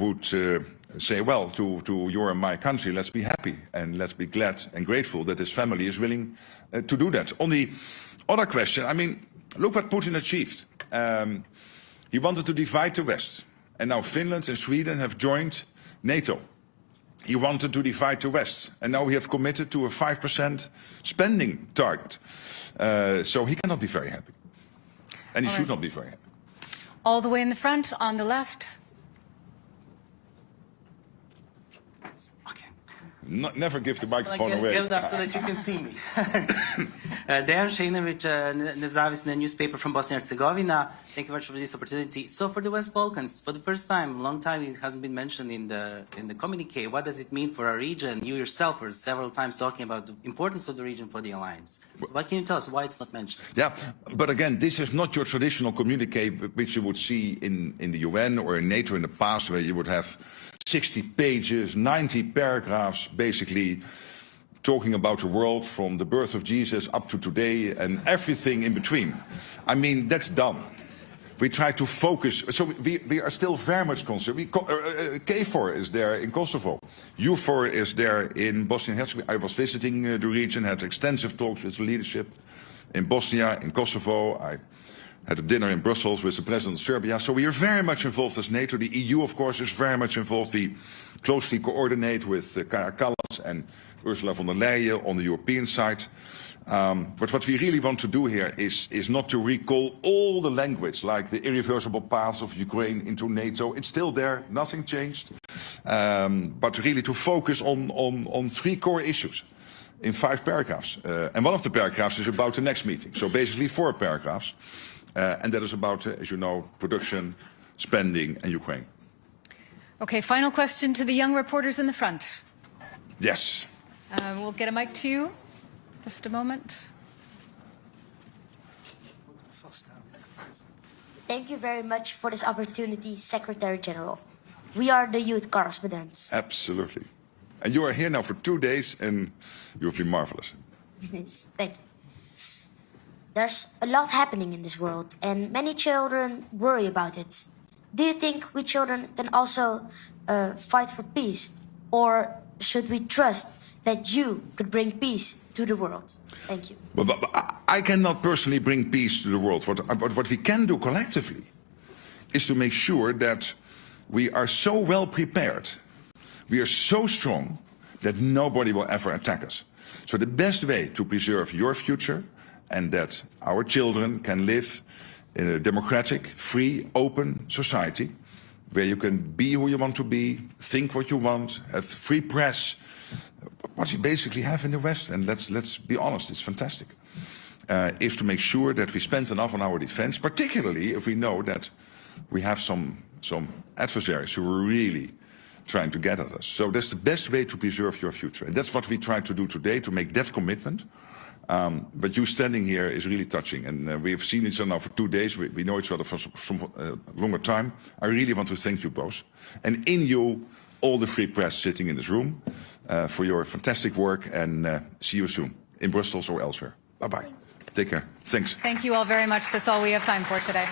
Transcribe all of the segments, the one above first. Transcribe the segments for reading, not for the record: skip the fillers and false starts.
would say, well, to your and my country, let's be happy and let's be glad and grateful that his family is willing to do that. On the other question, I mean, look what Putin achieved. He wanted to divide the West, and now Finland and Sweden have joined NATO. He wanted to divide the West, and now we have committed to a 5% spending target. So he cannot be very happy, and he should not be very happy. All the way in the front, on the left. Never give the microphone away. Give it up so that you can see me. Dejan Šejnović, nezavisny newspaper from Bosnia and Herzegovina. Thank you very much for this opportunity. So for the West Balkans, for the first time, long time, it hasn't been mentioned in the communique. What does it mean for our region? You yourself were several times talking about the importance of the region for the alliance. What can you tell us why it's not mentioned? Yeah, but again, this is not your traditional communique which you would see in the UN or in NATO in the past, where you would have 60 pages, 90 paragraphs, basically talking about the world from the birth of Jesus up to today and everything in between. I mean, that's done. We try to focus. So we are still very much concerned. KFOR is there in Kosovo. EUFOR is there in Bosnia and Herzegovina. I was visiting the region, had extensive talks with the leadership in Bosnia, in Kosovo. I had a dinner in Brussels with the president of Serbia. So we are very much involved as NATO. The EU, of course, is very much involved. We closely coordinate with Kaja Kallas and Ursula von der Leyen on the European side. But what we really want to do here is not to recall all the language, like the irreversible path of Ukraine into NATO. It's still there, nothing changed. But really to focus on 3 core issues in 5 paragraphs. And one of the paragraphs is about the next meeting. So basically 4 paragraphs. And that is about, as you know, production, spending, and Ukraine. Okay, final question to the young reporters in the front. Yes. We'll get a mic to you. Just a moment. Thank you very much for this opportunity, Secretary General. We are the youth correspondents. Absolutely. And you are here now for 2 days, and you've been marvelous. Yes, thank you. There's a lot happening in this world, and many children worry about it. Do you think we children can also fight for peace? Or should we trust that you could bring peace to the world? Thank you. But I cannot personally bring peace to the world. What we can do collectively is to make sure that we are so well prepared, we are so strong, that nobody will ever attack us. So the best way to preserve your future and that our children can live in a democratic, free, open society where you can be who you want to be, think what you want, have free press, what you basically have in the West, and let's be honest, it's fantastic, is to make sure that we spend enough on our defense, particularly if we know that we have some adversaries who are really trying to get at us. So that's the best way to preserve your future. And that's what we try to do today, to make that commitment. But you standing here is really touching, and we have seen each other now for 2 days. We know each other for some longer time. I really want to thank you both, and in you, all the free press sitting in this room, for your fantastic work, and see you soon in Brussels or elsewhere. Bye-bye. Take care. Thanks. Thank you all very much. That's all we have time for today.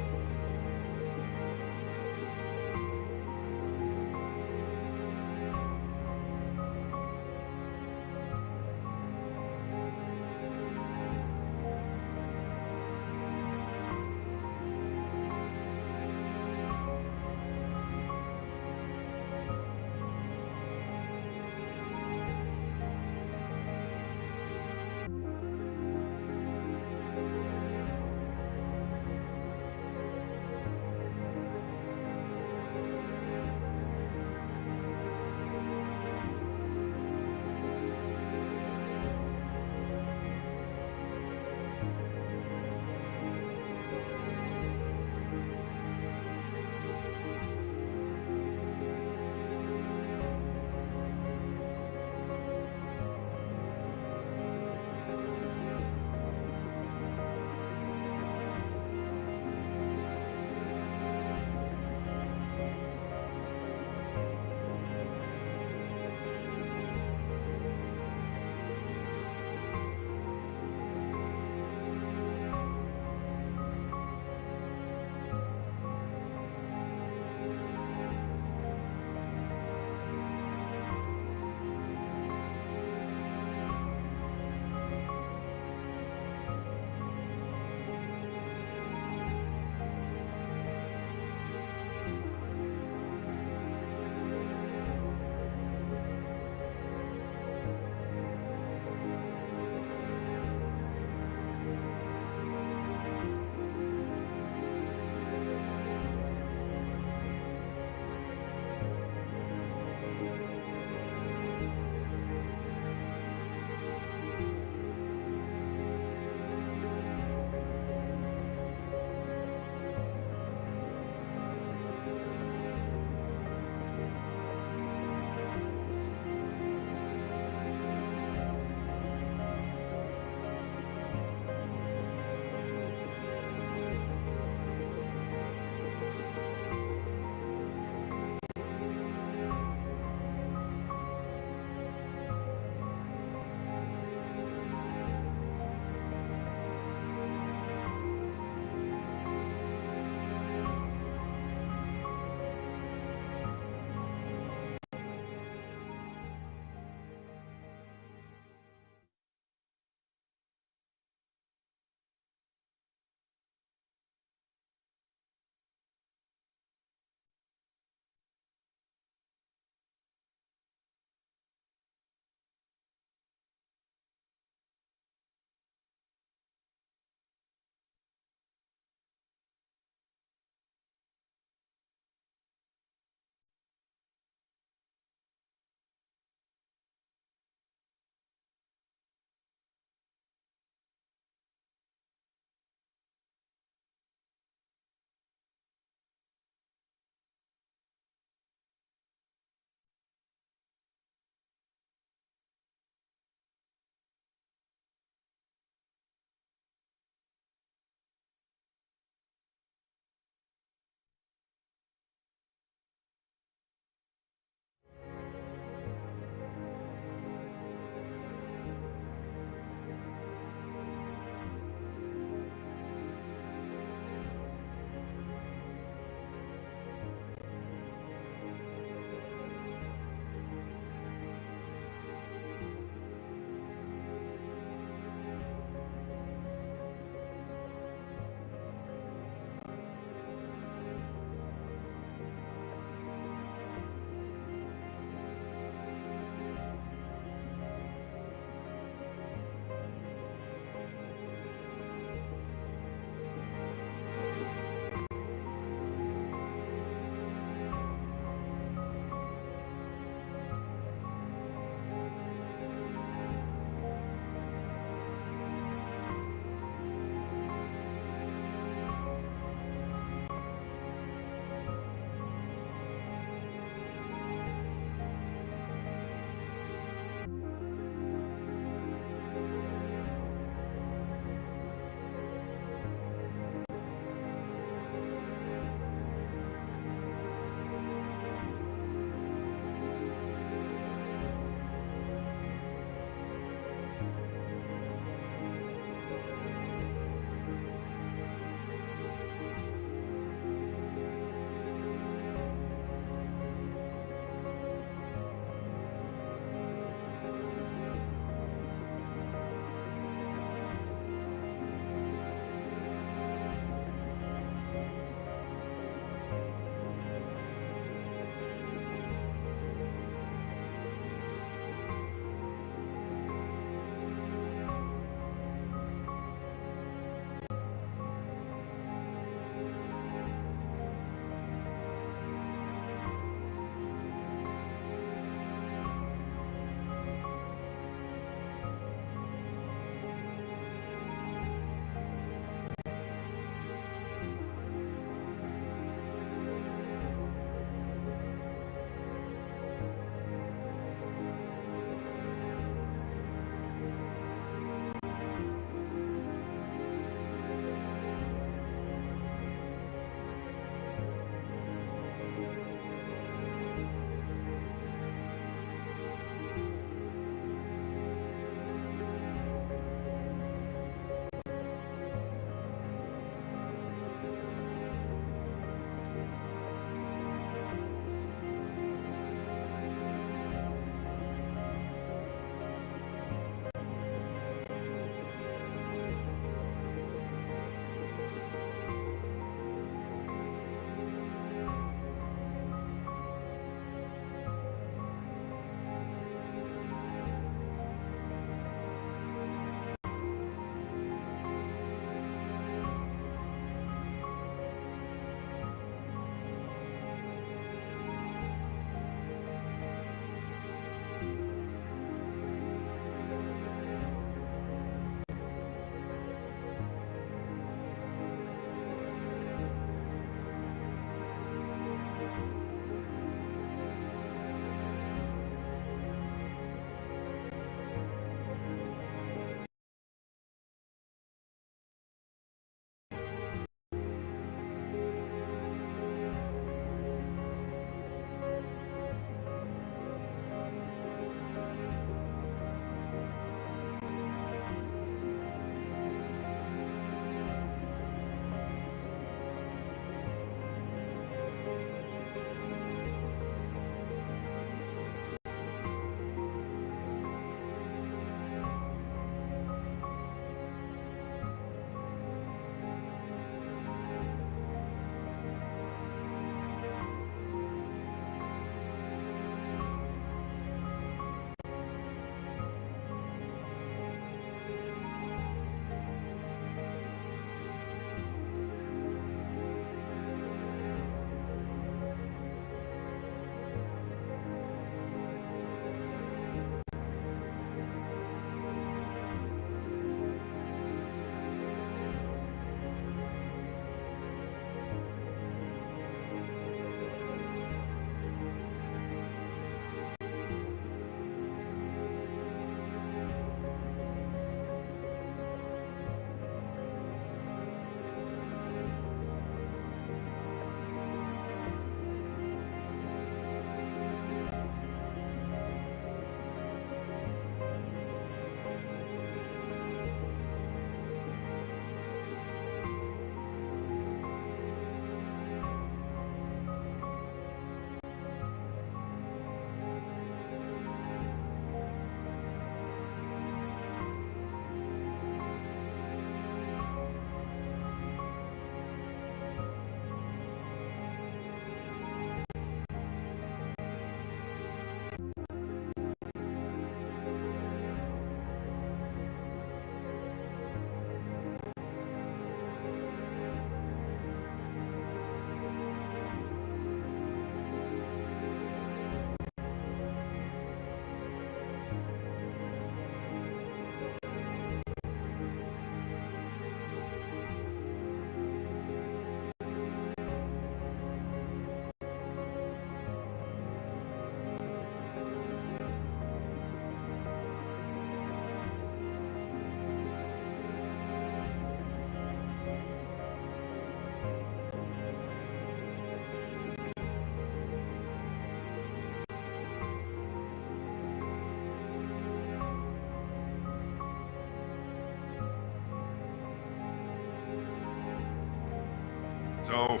So,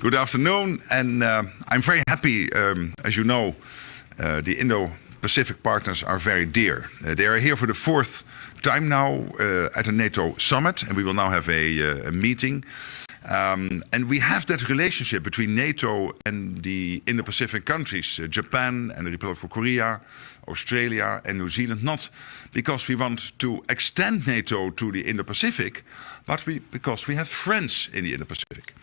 good afternoon, and I'm very happy. As you know, the Indo-Pacific partners are very dear. They are here for the fourth time now at a NATO summit, and we will now have a meeting. And we have that relationship between NATO and the Indo-Pacific countries, Japan and the Republic of Korea, Australia and New Zealand, not because we want to extend NATO to the Indo-Pacific, but because we have friends in the Indo-Pacific.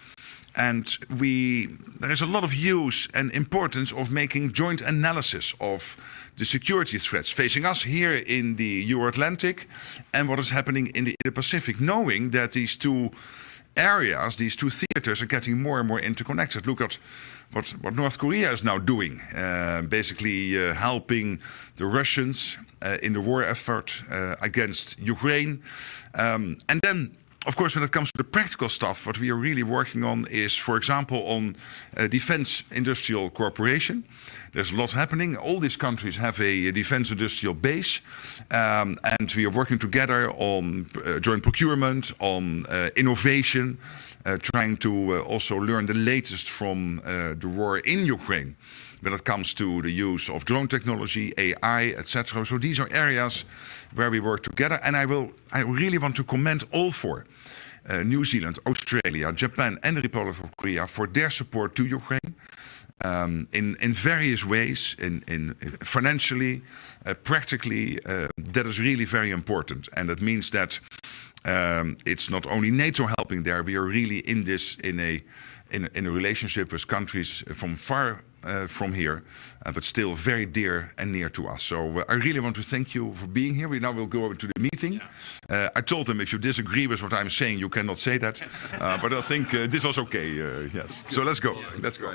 And there is a lot of use and importance of making joint analysis of the security threats facing us here in the Euro-Atlantic and what is happening in the Indo-Pacific, knowing that these two areas, these two theaters, are getting more and more interconnected. Look at what North Korea is now doing, basically helping the Russians in the war effort against Ukraine. And then, of course, when it comes to the practical stuff, what we are really working on is, for example, on defense industrial cooperation. There's a lot happening. All these countries have a defense industrial base, and we are working together on joint procurement, on innovation, trying to also learn the latest from the war in Ukraine when it comes to the use of drone technology, AI, etc. So these are areas where we work together, and I really want to commend all four, New Zealand, Australia, Japan, and the Republic of Korea, for their support to Ukraine. In various ways, in financially, practically, that is really very important, and that means that it's not only NATO helping there. We are really in this in a relationship with countries from far from here, but still very dear and near to us. So I really want to thank you for being here. We now will go over to the meeting. I told them if you disagree with what I'm saying, you cannot say that, but I think this was okay. Yes. So let's go. Let's go.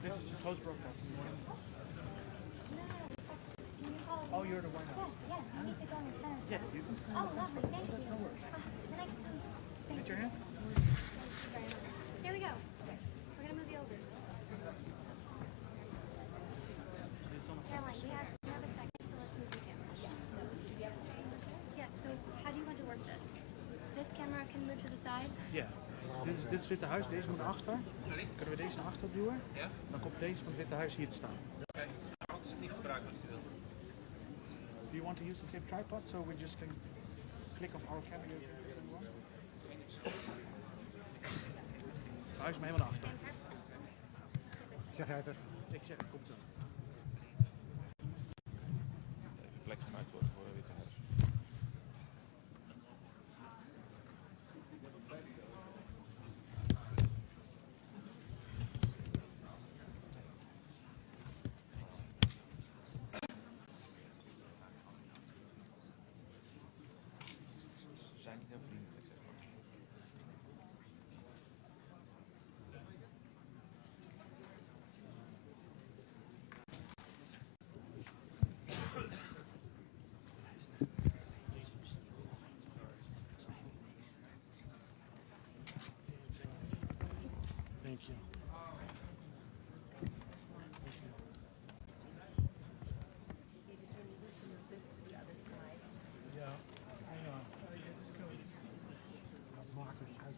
This is a closed broadcast in the morning. Oh, you're the one. Yes, yes, you need to go and send. Yeah, you can. Oh, lovely, thank you. Then I can come. Get your hand. Here we go. We're gonna move you over. Caroline, we have a second, so let's move the camera. Yes, so how do you want to work this? This camera can move to the side? Ja. Dit is het Witte Huis, deze moet naar achter. Kunnen we deze naar achter duwen? Ja. Dan komt deze van het Witte Huis hier te staan. Oké, nou, is het niet gebruikt als je wil. Do you want to use the same tripod so we just can click on our camera? Huis maar helemaal naar achter. Zeg jij het er? Ik zeg het, komt zo. Even plek gemaakt worden voor het Witte Huis. Ze zijn niet heel vriendelijk, zeg maar. Thank you. Ja, I know. Dat maakt het uit.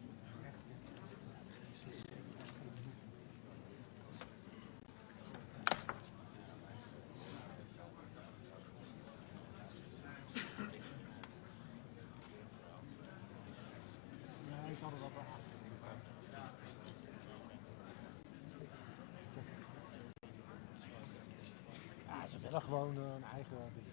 Ja, ik had er wel bij. Ja, ze willen gewoon een eigen ding.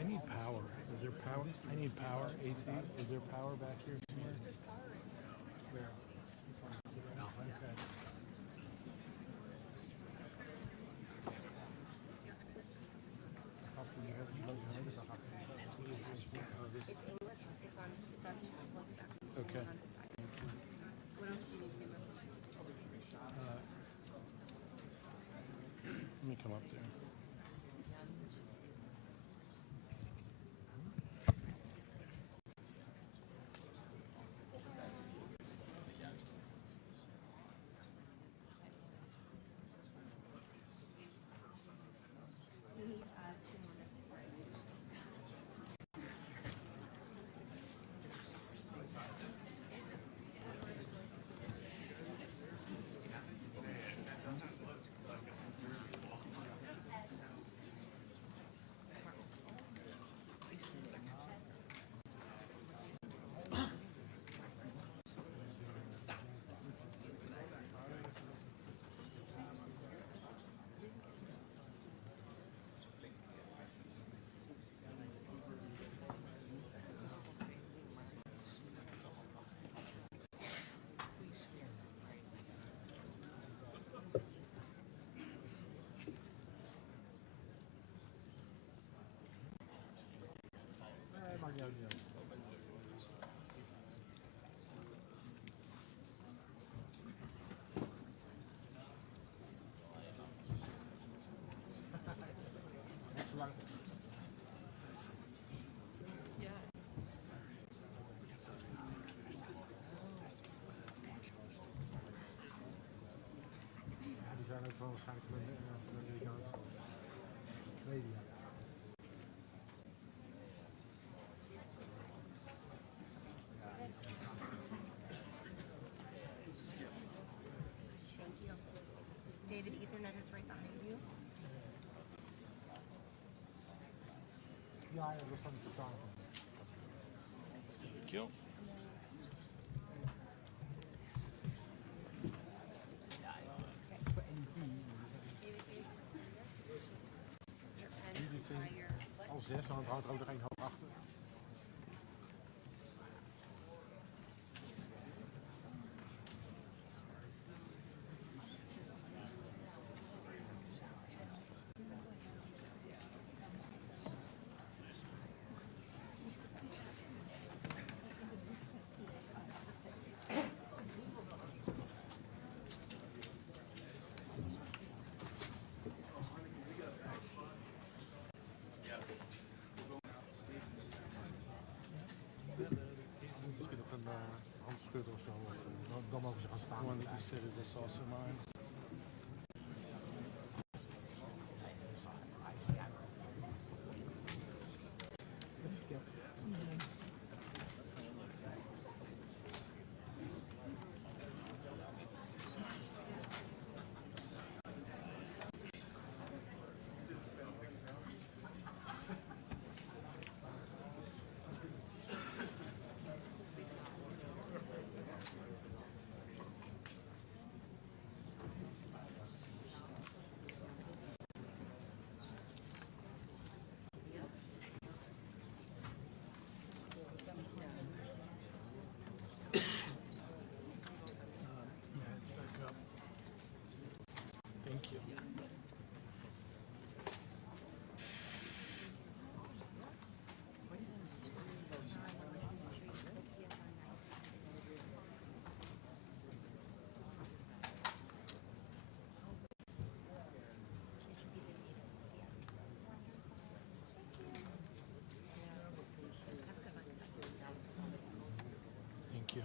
I need power. Is there power? I need power. AC. Is there power back here somewhere? Where? No. Okay. Okay. What else do you need to do? Let me come up there. Maakt niet uit. Net zo lang. Ja, die zijn ook wel waarschijnlijk van de Amerikaanse media. Thank you. David, Ethernet is right behind you. Ja, dat kan ik verstaan. Dankjewel. Al 6, dan houdt er ook nog één hoog achter. mogen ze gaan staan. One that you said is this also mine? Thank you. Thank you.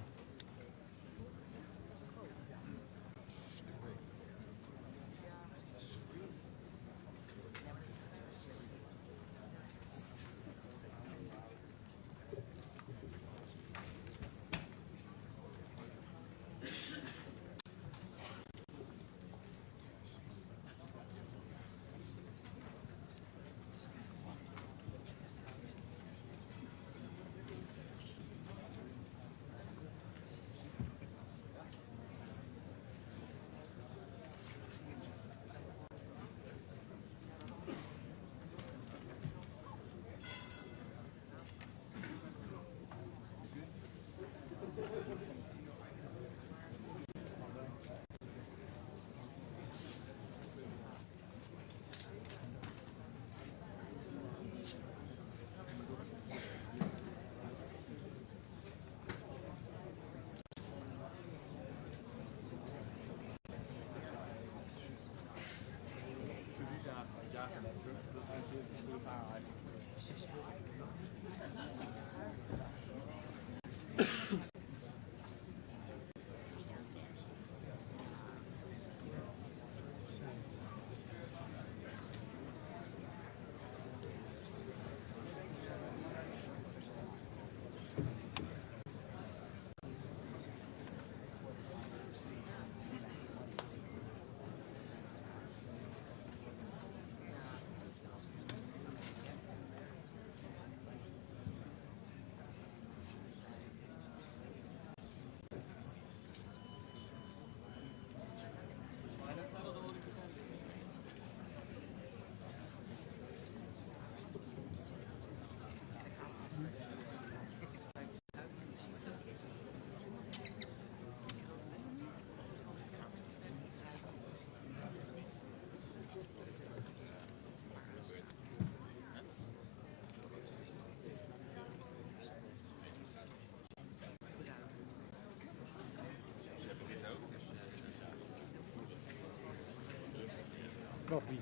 Nog wie?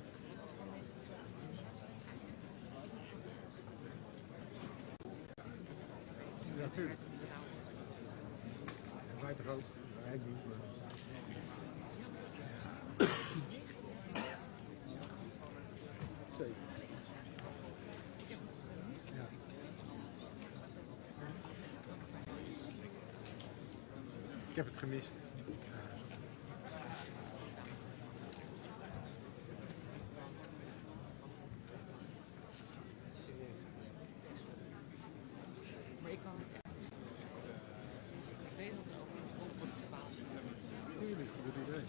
Ja, tuurlijk. Wij toch ook? Hij niet, maar... Zeker. Ja. Ik heb het gemist. Maar ik kan het echt. Ik weet dat er ook een grond wordt bepaald. Tuurlijk, dat doet iedereen.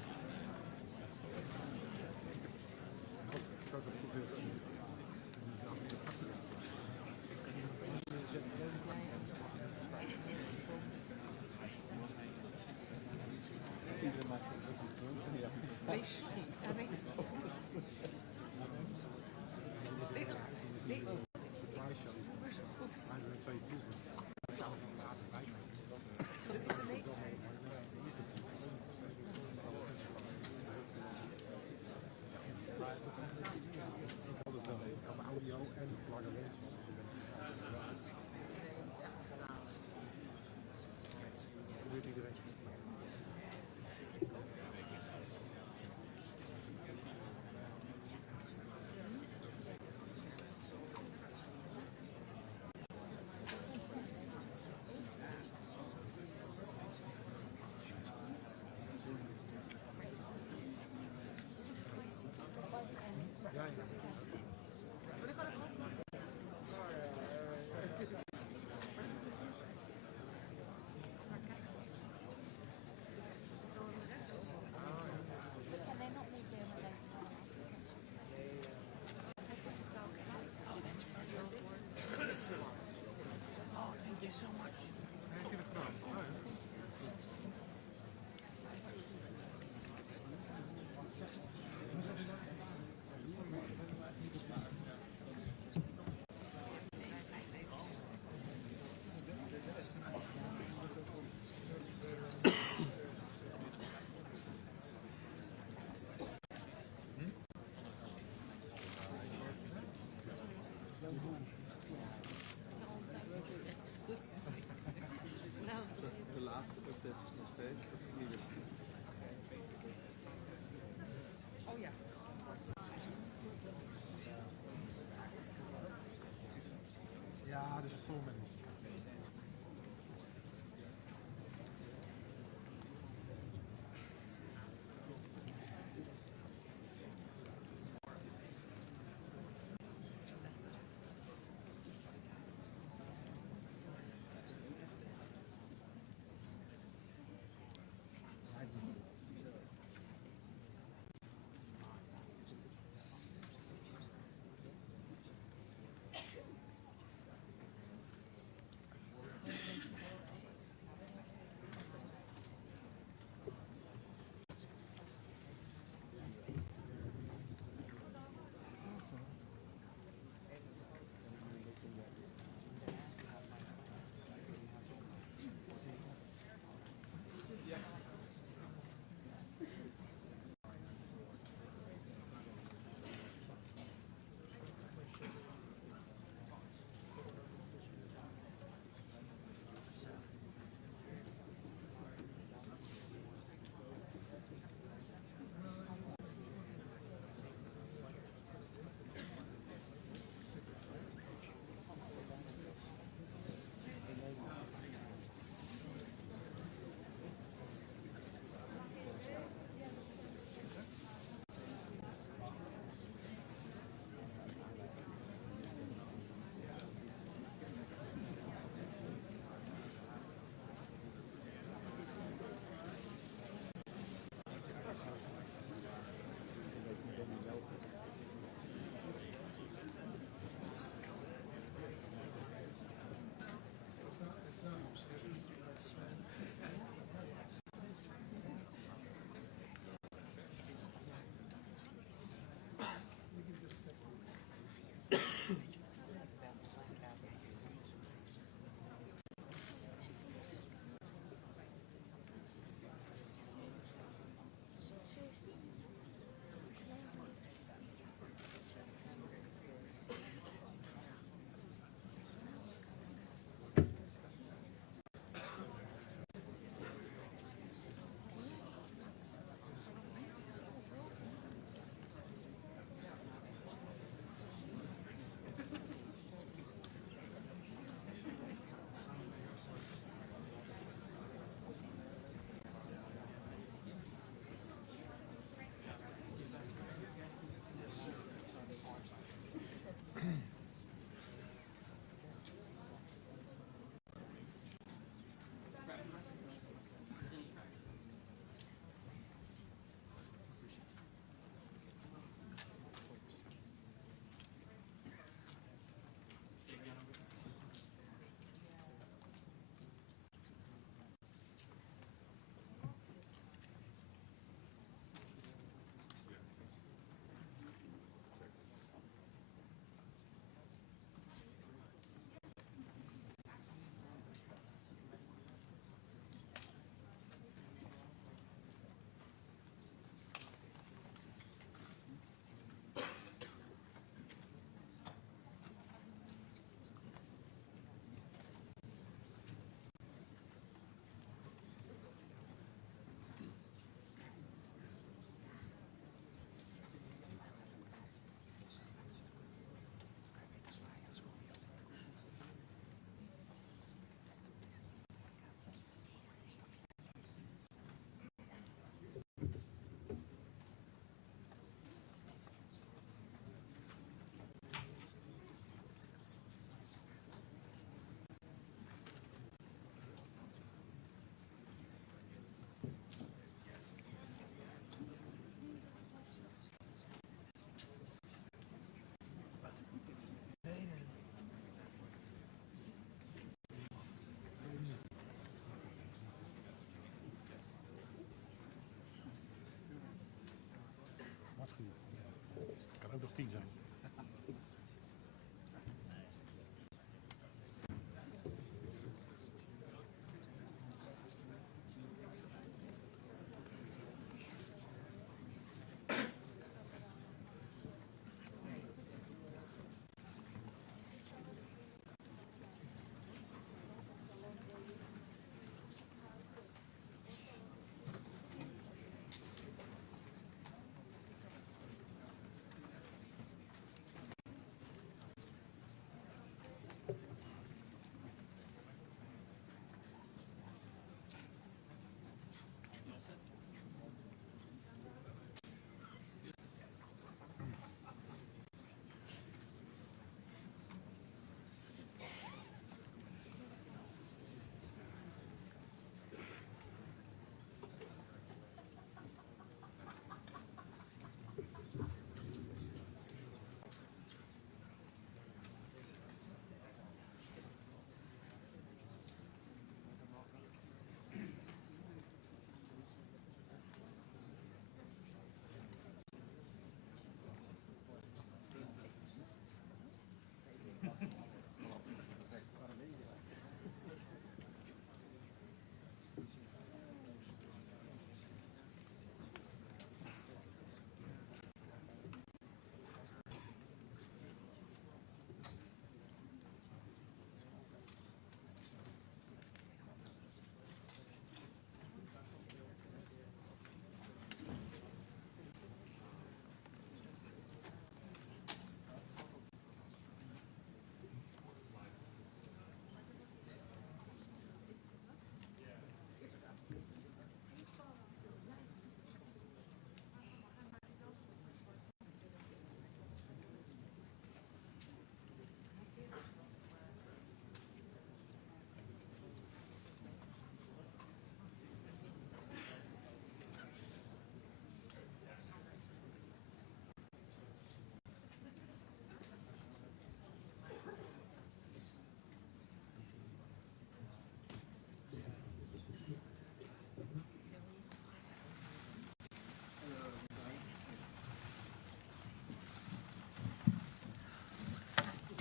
Ik zou dat goed willen. Nee, sorry. Ja, nee. Nee. Maar zo goed. Dat is de leeftijd. Altijd wel even op audio en lange mensen. Dat weet iedereen.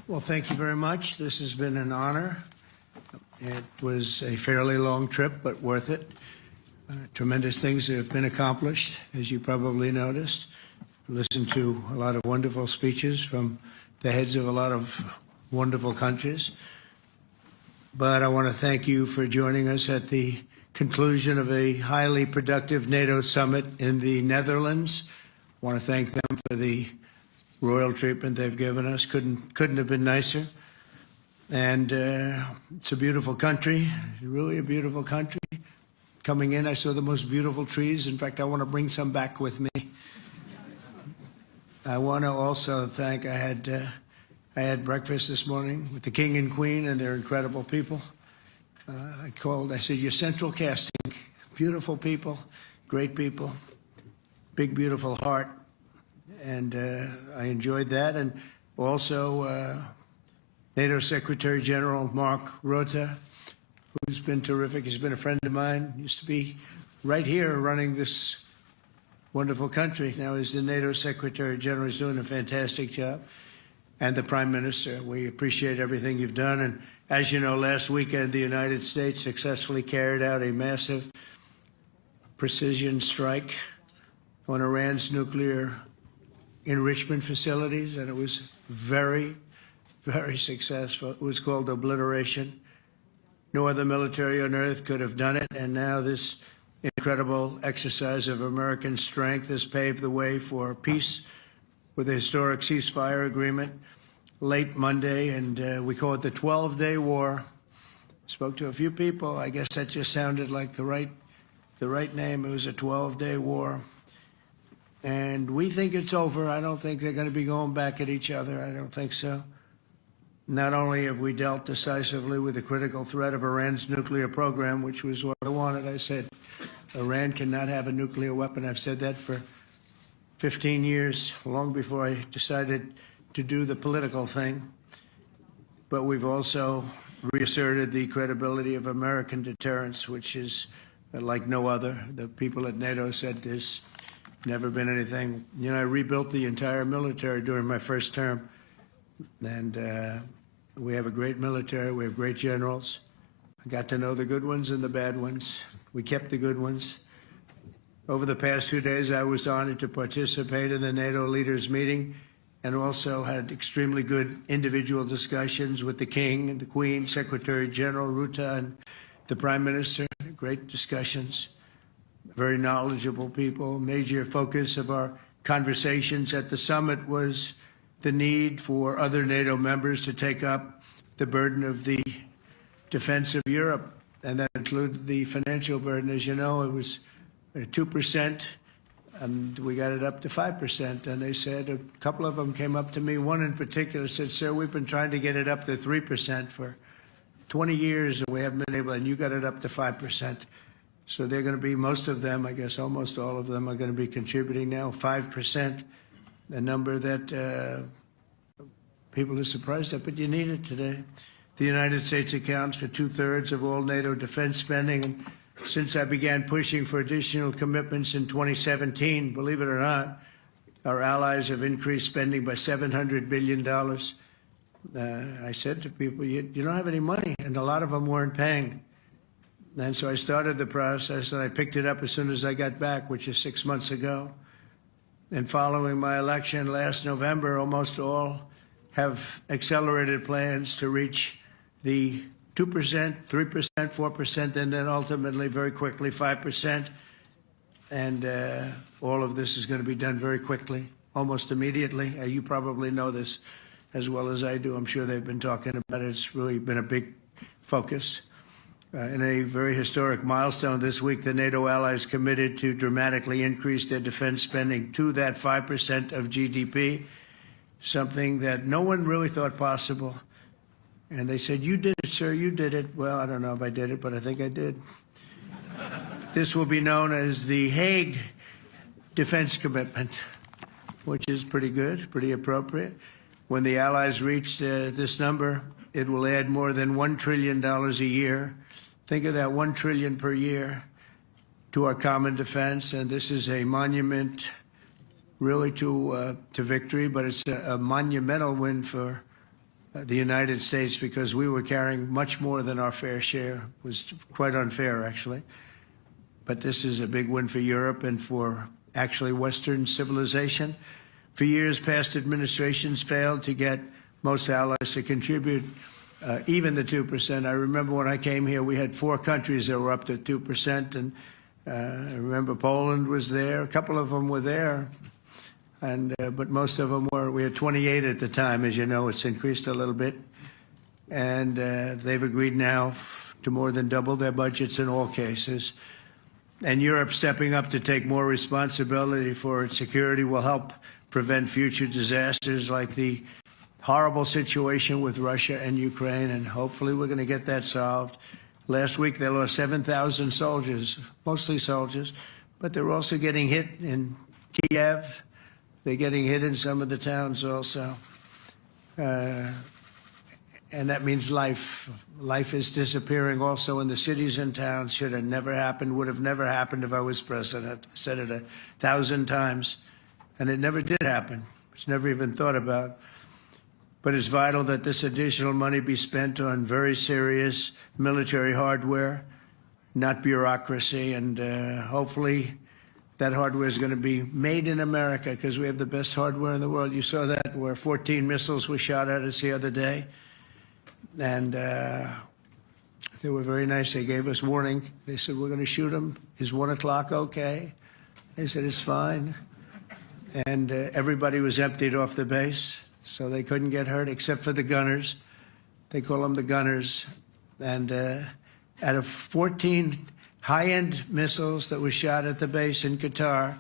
Well, thank you very much. This has been an honor. It was a fairly long trip, but worth it. Tremendous things have been accomplished, as you probably noticed. Listened to a lot of wonderful speeches from the heads of a lot of wonderful countries. But I want to thank you for joining us at the conclusion of a highly productive NATO summit in the Netherlands. I want to thank them for the royal treatment they've given us. Couldn't have been nicer. And it's a beautiful country, really a beautiful country. Coming in, I saw the most beautiful trees. In fact, I want to bring some back with me. I want to also thank, I had breakfast this morning with the King and Queen, and they're incredible people. I said, you're central casting. Beautiful people, great people, big, beautiful heart. And I enjoyed that. And also NATO Secretary General Mark Rutte, who's been terrific. He's been a friend of mine. Used to be right here running this wonderful country. Now he's the NATO Secretary General. He's doing a fantastic job. And the Prime Minister, we appreciate everything you've done. And as you know, last weekend, the United States successfully carried out a massive precision strike on Iran's nuclear enrichment facilities, and it was very, very successful. It was called obliteration. No other military on earth could have done it, and now this incredible exercise of American strength has paved the way for peace with a historic ceasefire agreement late Monday, and we call it the 12-day war. Spoke to a few people. I guess that just sounded like the right name. It was a 12-day war. And we think it's over. I don't think they're going to be going back at each other. I don't think so. Not only have we dealt decisively with the critical threat of Iran's nuclear program, which was what I wanted. I said, Iran cannot have a nuclear weapon. I've said that for 15 years, long before I decided to do the political thing. But we've also reasserted the credibility of American deterrence, which is like no other. The people at NATO said there's never been anything. You know, I rebuilt the entire military during my first term. And we have a great military. We have great generals. I got to know the good ones and the bad ones. We kept the good ones. Over the past 2 days, I was honored to participate in the NATO leaders meeting and also had extremely good individual discussions with the King and the Queen, Secretary General Rutte, and the Prime Minister. Great discussions. Very knowledgeable people. Major focus of our conversations at the summit was the need for other NATO members to take up the burden of the defense of Europe, and that included the financial burden. As you know, it was 2%, and we got it up to 5%. And they said, a couple of them came up to me. One in particular said, sir, we've been trying to get it up to 3% for 20 years, and we haven't been able, and you got it up to 5%. So they're going to be, most of them, I guess almost all of them, are going to be contributing now 5%, a number that people are surprised at, but you need it today. The United States accounts for 2/3 of all NATO defense spending. And since I began pushing for additional commitments in 2017, believe it or not, our allies have increased spending by $700 billion. I said to people, you don't have any money, and a lot of them weren't paying. And so I started the process, and I picked it up as soon as I got back, which is 6 months ago. And following my election last November, almost all have accelerated plans to reach the 2%, 3%, 4%, and then ultimately, very quickly, 5%. And all of this is going to be done very quickly, almost immediately. You probably know this as well as I do. I'm sure they've been talking about it. It's really been a big focus. In a very historic milestone this week, the NATO allies committed to dramatically increase their defense spending to that 5% of GDP, something that no one really thought possible. And they said, you did it, sir, you did it. Well, I don't know if I did it, but I think I did. This will be known as the Hague defense commitment, which is pretty good, pretty appropriate. When the allies reach this number, it will add more than $1 trillion a year. Think of that, $1 trillion per year to our common defense. And this is a monument really to victory, but it's a monumental win for the United States, because we were carrying much more than our fair share. It was quite unfair, actually. But this is a big win for Europe and for actually Western civilization. For years, past administrations failed to get most allies to contribute even the 2%. I remember when I came here, we had 4 countries that were up to 2%, and I remember Poland was there. A couple of them were there, and but most of them were. We had 28 at the time, as you know. It's increased a little bit, and they've agreed now to more than double their budgets in all cases. And Europe stepping up to take more responsibility for its security will help prevent future disasters like the horrible situation with Russia and Ukraine, and hopefully we're going to get that solved. Last week they lost 7,000 soldiers, mostly soldiers, but they're also getting hit in Kiev. They're getting hit in some of the towns also. And that means life. Life is disappearing also in the cities and towns. Should have never happened, would have never happened if I was president. I said it 1,000 times, and it never did happen. It's never even thought about. But it's vital that this additional money be spent on very serious military hardware, not bureaucracy, and hopefully that hardware is going to be made in America because we have the best hardware in the world. You saw that where 14 missiles were shot at us the other day, and they were very nice. They gave us warning. They said, we're going to shoot them. Is 1 o'clock okay? They said, it's fine. And everybody was emptied off the base, so they couldn't get hurt except for the gunners. They call them the gunners. And out of 14 high-end missiles that were shot at the base in Qatar,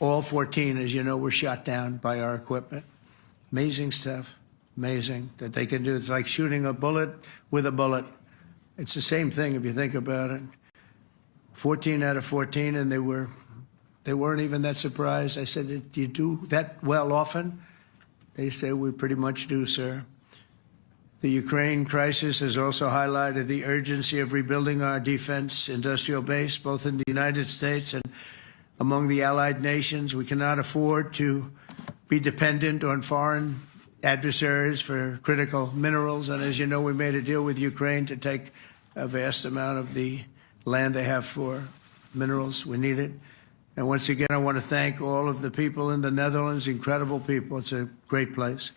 all 14, as you know, were shot down by our equipment. Amazing stuff. Amazing that they can do. It's like shooting a bullet with a bullet. It's the same thing if you think about it. 14 out of 14, and they weren't even that surprised. I said, do you do that well often? They say, we pretty much do, sir. The Ukraine crisis has also highlighted the urgency of rebuilding our defense industrial base, both in the United States and among the allied nations. We cannot afford to be dependent on foreign adversaries for critical minerals. And as you know, we made a deal with Ukraine to take a vast amount of the land they have for minerals. We need it. And once again, I want to thank all of the people in the Netherlands, incredible people. It's a great place.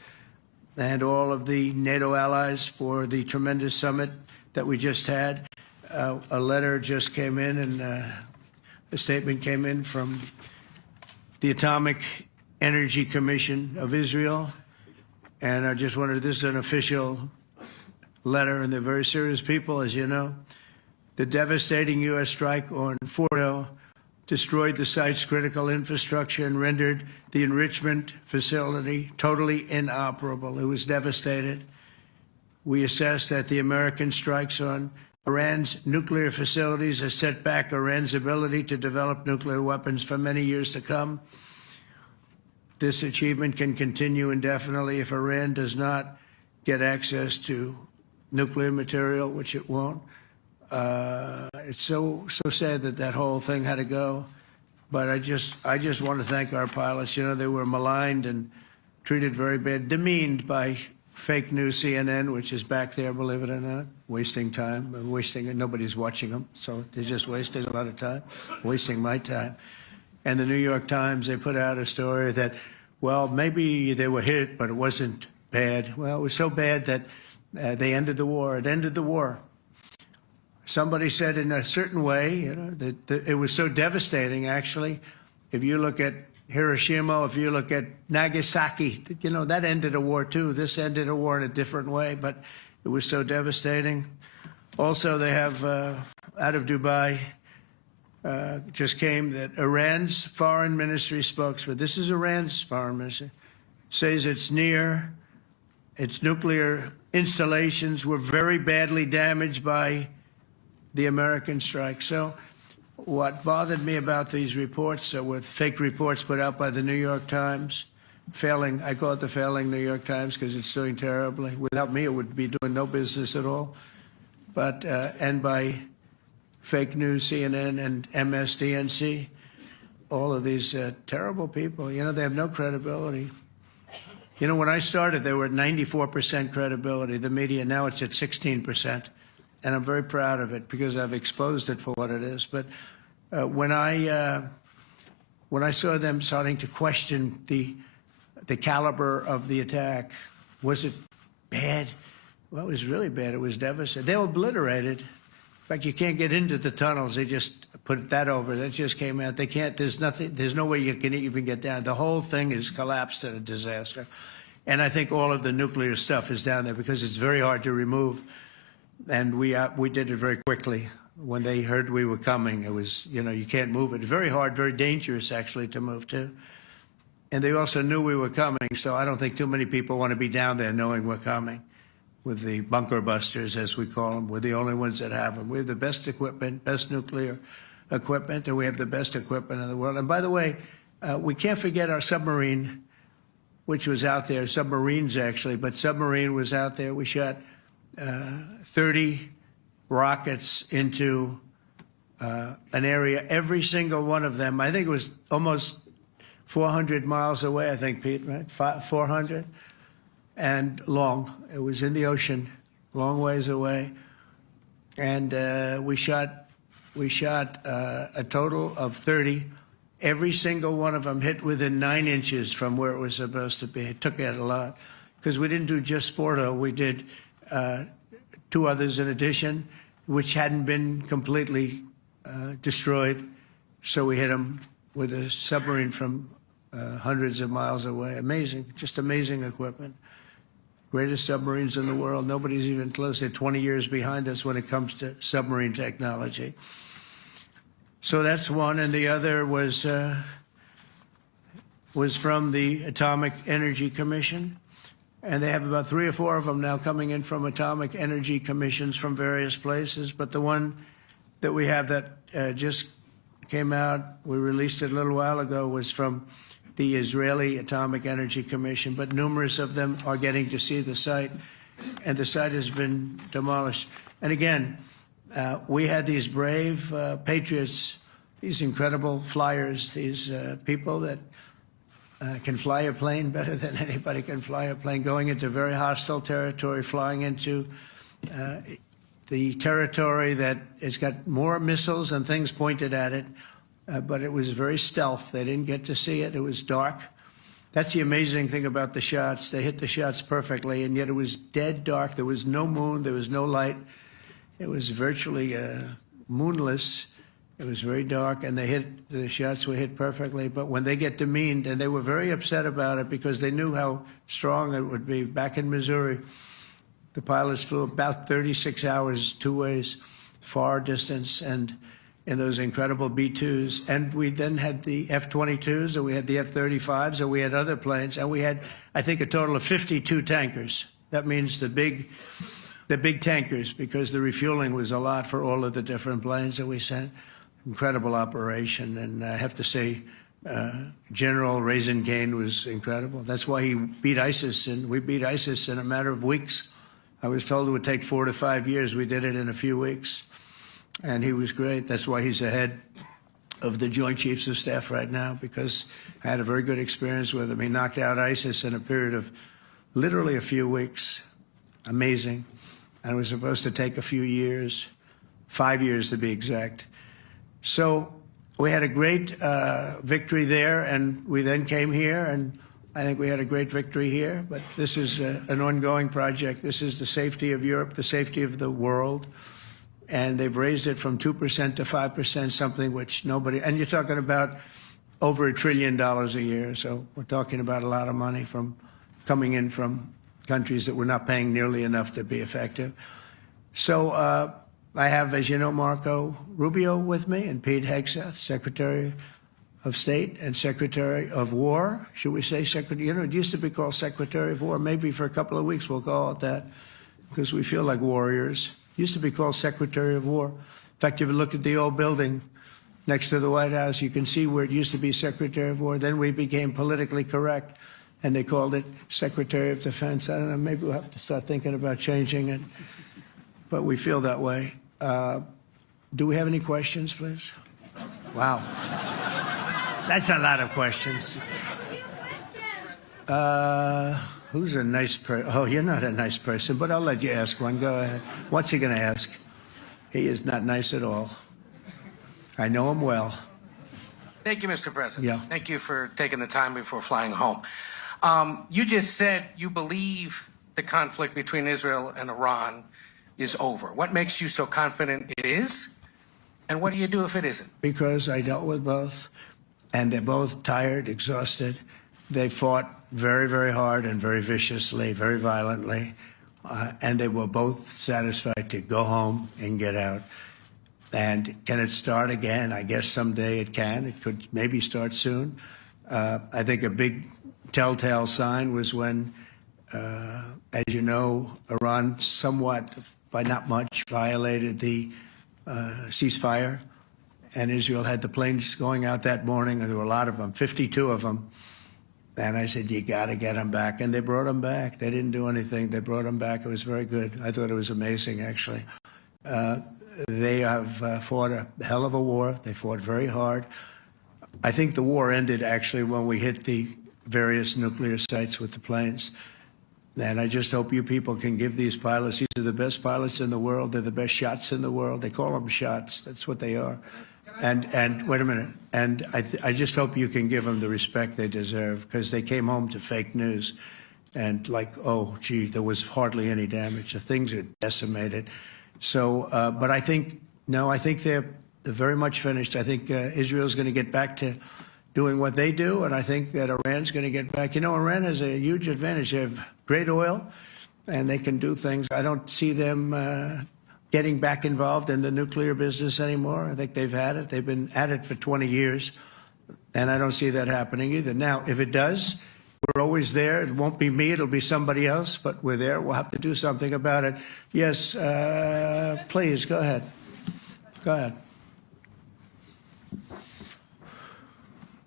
And all of the NATO allies for the tremendous summit that we just had. A letter just came in, and a statement came in from the Atomic Energy Commission of Israel. And I just wondered, this is an official letter, and they're very serious people, as you know. The devastating U.S. strike on Fordo destroyed the site's critical infrastructure and rendered the enrichment facility totally inoperable. It was devastated. We assess that the American strikes on Iran's nuclear facilities has set back Iran's ability to develop nuclear weapons for many years to come. This achievement can continue indefinitely if Iran does not get access to nuclear material, which it won't. It's so sad that that whole thing had to go. But I just want to thank our pilots. You know, they were maligned and treated very bad, demeaned by fake news CNN, which is back there, believe it or not, wasting time, nobody's watching them, so they're just wasting a lot of time, wasting my time. And the New York Times, they put out a story that, well, maybe they were hit, but it wasn't bad. Well, it was so bad that they ended the war. It ended the war. Somebody said in a certain way, you know, that it was so devastating, actually. If you look at Hiroshima, if you look at Nagasaki, you know, that ended a war too. This ended a war in a different way, but it was so devastating. Also, they have, out of Dubai, just came that Iran's foreign ministry spokesman, this is Iran's foreign ministry, says its nuclear installations were very badly damaged by the American strike. So what bothered me about these reports were fake reports put out by the New York Times, failing, I call it the failing New York Times because it's doing terribly. Without me, it would be doing no business at all. But, and by fake news, CNN and MSDNC, all of these terrible people, you know, they have no credibility. You know, when I started, they were at 94% credibility, the media. Now it's at 16%. And I'm very proud of it because I've exposed it for what it is. But when I saw them starting to question the caliber of the attack, was it bad? Well, it was really bad. It was devastating. They were obliterated. In fact, you can't get into the tunnels. They just put that over. That just came out. They can't. There's nothing. There's no way you can even get down. The whole thing is collapsed in a disaster. And I think all of the nuclear stuff is down there because it's very hard to remove. And we did it very quickly. When they heard we were coming, it was, you know, you can't move it. Very hard, very dangerous, actually, to move to. And they also knew we were coming, so I don't think too many people want to be down there knowing we're coming. With the bunker busters, as we call them, we're the only ones that have them. We have the best equipment, best nuclear equipment, and we have the best equipment in the world. And by the way, we can't forget our submarine, which was out there, submarines actually, but submarine was out there. We shot 30 rockets into an area, every single one of them. I think it was almost 400 miles away, I think, Pete, right? 400? And long. It was in the ocean, long ways away. And we shot a total of 30. Every single one of them hit within 9 inches from where it was supposed to be. It took out a lot because we didn't do just Fordo. We did 2 others in addition, which hadn't been completely destroyed. So we hit them with a submarine from hundreds of miles away. Amazing, just amazing equipment. Greatest submarines in the world. Nobody's even close. They're 20 years behind us when it comes to submarine technology. So that's one, and the other was from the Atomic Energy Commission, and they have about 3 or 4 of them now coming in from atomic energy commissions from various places. But the one that we have that just came out, we released it a little while ago, was from the Israeli Atomic Energy Commission, but numerous of them are getting to see the site, and the site has been demolished. And again, we had these brave patriots, these incredible flyers, these people that can fly a plane better than anybody can fly a plane, going into very hostile territory, flying into the territory that has got more missiles and things pointed at it. But it was very stealth. They didn't get to see it. It was dark. That's the amazing thing about the shots. They hit the shots perfectly, and yet it was dead dark. There was no moon. There was no light. It was virtually moonless. It was very dark, and the shots were hit perfectly. But when they get demeaned, and they were very upset about it because they knew how strong it would be. Back in Missouri, the pilots flew about 36 hours, 2 ways, far distance, and in those incredible B-2s. And we then had the F-22s, and we had the F-35s, and we had other planes, and we had, I think, a total of 52 tankers. That means the big tankers, because the refueling was a lot for all of the different planes that we sent. Incredible operation, and I have to say, General Raisin Cain was incredible. That's why he beat ISIS, and we beat ISIS in a matter of weeks. I was told it would take 4 to 5 years. We did it in a few weeks. And he was great. That's why he's the head of the Joint Chiefs of Staff right now, because I had a very good experience with him. He knocked out ISIS in a period of literally a few weeks. Amazing. And it was supposed to take a few years, 5 years to be exact. So we had a great victory there, and we then came here, and I think we had a great victory here. But this is an ongoing project. This is the safety of Europe, the safety of the world. And they've raised it from 2% to 5%, something which nobody, and you're talking about over $1 trillion a year. So we're talking about a lot of money from coming in from countries that we're not paying nearly enough to be effective. So I have, as you know, Marco Rubio with me, and Pete Hegseth, Secretary of State and Secretary of War. Should we say Secretary? You know, it used to be called Secretary of War. Maybe for a couple of weeks we'll call it that, because we feel like warriors. Used to be called Secretary of War. In fact, if you look at the old building next to the White House, you can see where it used to be Secretary of War. Then we became politically correct, and they called it Secretary of Defense. I don't know, maybe we'll have to start thinking about changing it, but we feel that way. Do we have any questions, please? Wow. That's a lot of questions. Who's a nice person? Oh, you're not a nice person, but I'll let you ask one. Go ahead. What's he going to ask? He is not nice at all. I know him well. Thank you, Mr. President. Yeah. Thank you for taking the time before flying home. You just said you believe the conflict between Israel and Iran is over. What makes you so confident it is? And what do you do if it isn't? Because I dealt with both, and they're both tired, exhausted. They fought very, very hard and very viciously, very violently, and they were both satisfied to go home and get out. And can it start again? I guess someday it can. It could maybe start soon. I think a big telltale sign was when, as you know, Iran somewhat, by not much, violated the ceasefire, and Israel had the planes going out that morning, and there were a lot of them, 52 of them. And I said, you got to get them back. And they brought them back. They didn't do anything. They brought them back. It was very good. I thought it was amazing, actually. They have fought a hell of a war. They fought very hard. I think the war ended, actually, when we hit the various nuclear sites with the planes. And I just hope you people can give these pilots, these are the best pilots in the world. They're the best shots in the world. They call them shots. That's what they are. And wait a minute. And I just hope you can give them the respect they deserve, because they came home to fake news. And like, oh, gee, there was hardly any damage. The things are decimated. So, but I think, no, I think they're very much finished. I think Israel's going to get back to doing what they do. And I think that Iran's going to get back. You know, Iran has a huge advantage. They have great oil, and they can do things. I don't see them getting back involved in the nuclear business anymore. I think they've had it. They've been at it for 20 years, and I don't see that happening either. Now, if it does, we're always there. It won't be me. It'll be somebody else, but we're there. We'll have to do something about it. Yes, please, go ahead. Go ahead.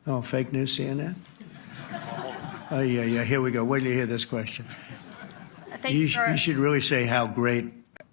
Oh, fake news, CNN? Oh, yeah, here we go. Wait till you hear this question. You should really say how great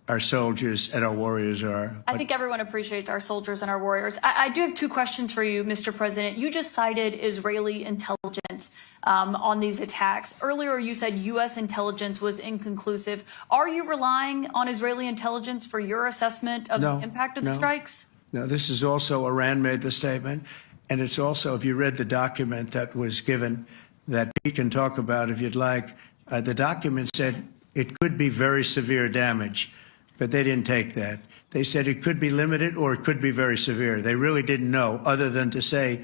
our soldiers and our warriors are. I think everyone appreciates our soldiers and our warriors. I do have two questions for you, Mr. President. You just cited Israeli intelligence on these attacks. Earlier, you said U.S. intelligence was inconclusive. Are you relying on Israeli intelligence for your assessment of the impact of the strikes? No, this is also, Iran made the statement. And it's also, if you read the document that was given, that Pete can talk about if you'd like, the document said it could be very severe damage. But they didn't take that. They said it could be limited or it could be very severe. They really didn't know, other than to say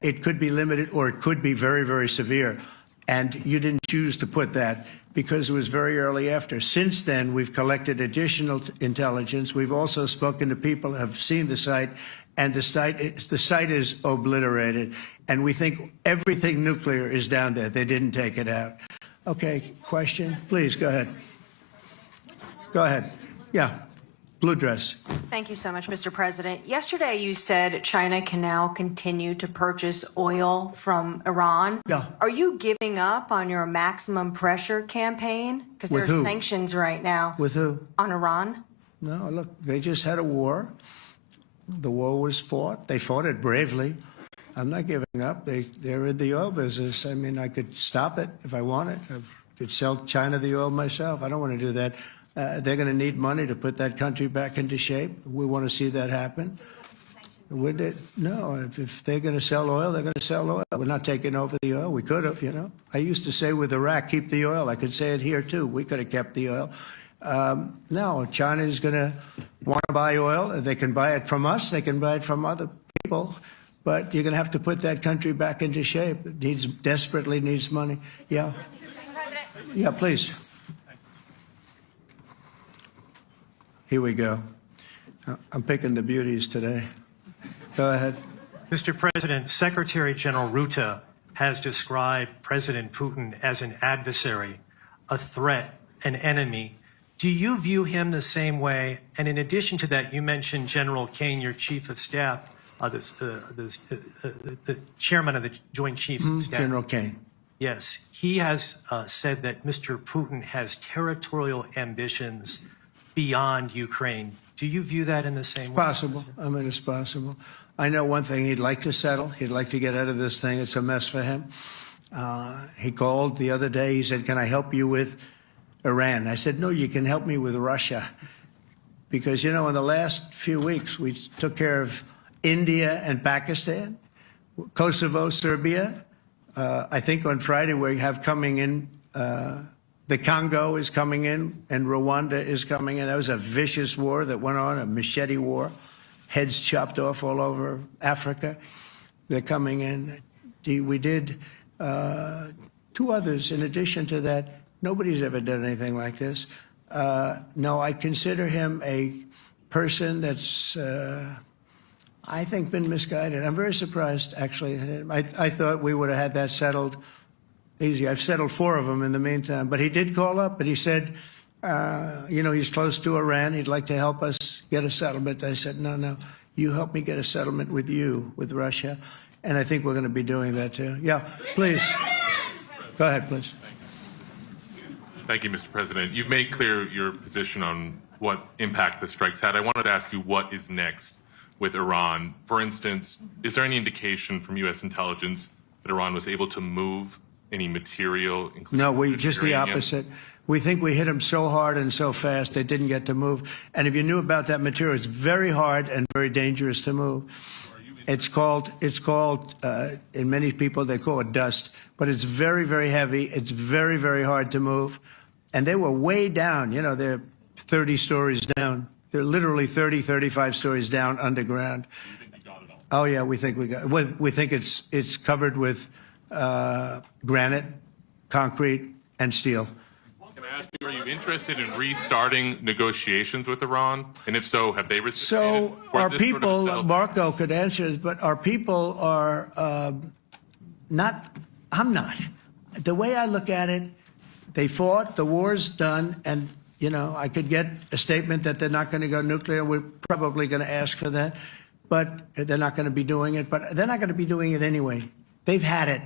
it could be limited or it could be very, very severe. And you didn't choose to put that because it was very early after. Since then, we've collected additional intelligence. We've also spoken to people who have seen the site, and the site is obliterated. And we think everything nuclear is down there. They didn't take it out. Okay, question? Please, go ahead. Go ahead. Yeah, blue dress. Thank you so much, Mr. President. Yesterday, you said China can now continue to purchase oil from Iran. Yeah. Are you giving up on your maximum pressure campaign? Because there are sanctions right now. With who? On Iran. No, look, they just had a war. The war was fought. They fought it bravely. I'm not giving up. They're in the oil business. I mean, I could stop it if I wanted. I could sell China the oil myself. I don't want to do that. They're going to need money to put that country back into shape. We want to see that happen. No, if they're going to sell oil, they're going to sell oil. We're not taking over the oil. We could have, you know. I used to say with Iraq, keep the oil. I could say it here, too. We could have kept the oil. No, China is going to want to buy oil. They can buy it from us. They can buy it from other people. But you're going to have to put that country back into shape. It desperately needs money. Yeah. Yeah, please. Here we go. I'm picking the beauties today. Go ahead. Mr. President, Secretary General Rutte has described President Putin as an adversary, a threat, an enemy. Do you view him the same way? And in addition to that, you mentioned General Kane, your chief of staff, the chairman of the Joint Chiefs of Staff. General Kane. Yes. He has said that Mr. Putin has territorial ambitions beyond Ukraine. Do you view that in the same way? Possible. I mean, it's possible. I know one thing. He'd like to settle. He'd like to get out of this thing. It's a mess for him. He called the other day. He said, "Can I help you with Iran?" I said, "No, you can help me with Russia." Because, you know, in the last few weeks, we took care of India and Pakistan, Kosovo, Serbia. I think on Friday we have coming in, the Congo is coming in, and Rwanda is coming in. That was a vicious war that went on, a machete war, heads chopped off all over Africa. They're coming in. We did 2 others in addition to that. Nobody's ever done anything like this. No, I consider him a person that's, I think, been misguided. I'm very surprised, actually. I thought we would have had that settled easy. I've settled 4 of them in the meantime. But he did call up, and he said, you know, he's close to Iran. He'd like to help us get a settlement. I said, no, you help me get a settlement with you, with Russia. And I think we're going to be doing that, too. Yeah, please. Go ahead, please. Thank you, Mr. President. You've made clear your position on what impact the strikes had. I wanted to ask you what is next with Iran. For instance, is there any indication from U.S. intelligence that Iran was able to move any material? No, just the opposite. We think we hit them so hard and so fast they didn't get to move. And if you knew about that material, it's very hard and very dangerous to move. It's called, in many people, they call it dust, but it's very, very heavy. It's very, very hard to move. And they were way down. You know, they're 30 stories down. They're literally 30, 35 stories down underground. You think you got it all? Oh, yeah, we think we got it. We think it's covered with granite, concrete, and steel. Can I ask you, are you interested in restarting negotiations with Iran? And if so, have they reciprocated? So our people, Marco could answer this, but our people are not, I'm not. The way I look at it, they fought, the war's done, and, you know, I could get a statement that they're not going to go nuclear. We're probably going to ask for that, but they're not going to be doing it. But they're not going to be doing it anyway. They've had it.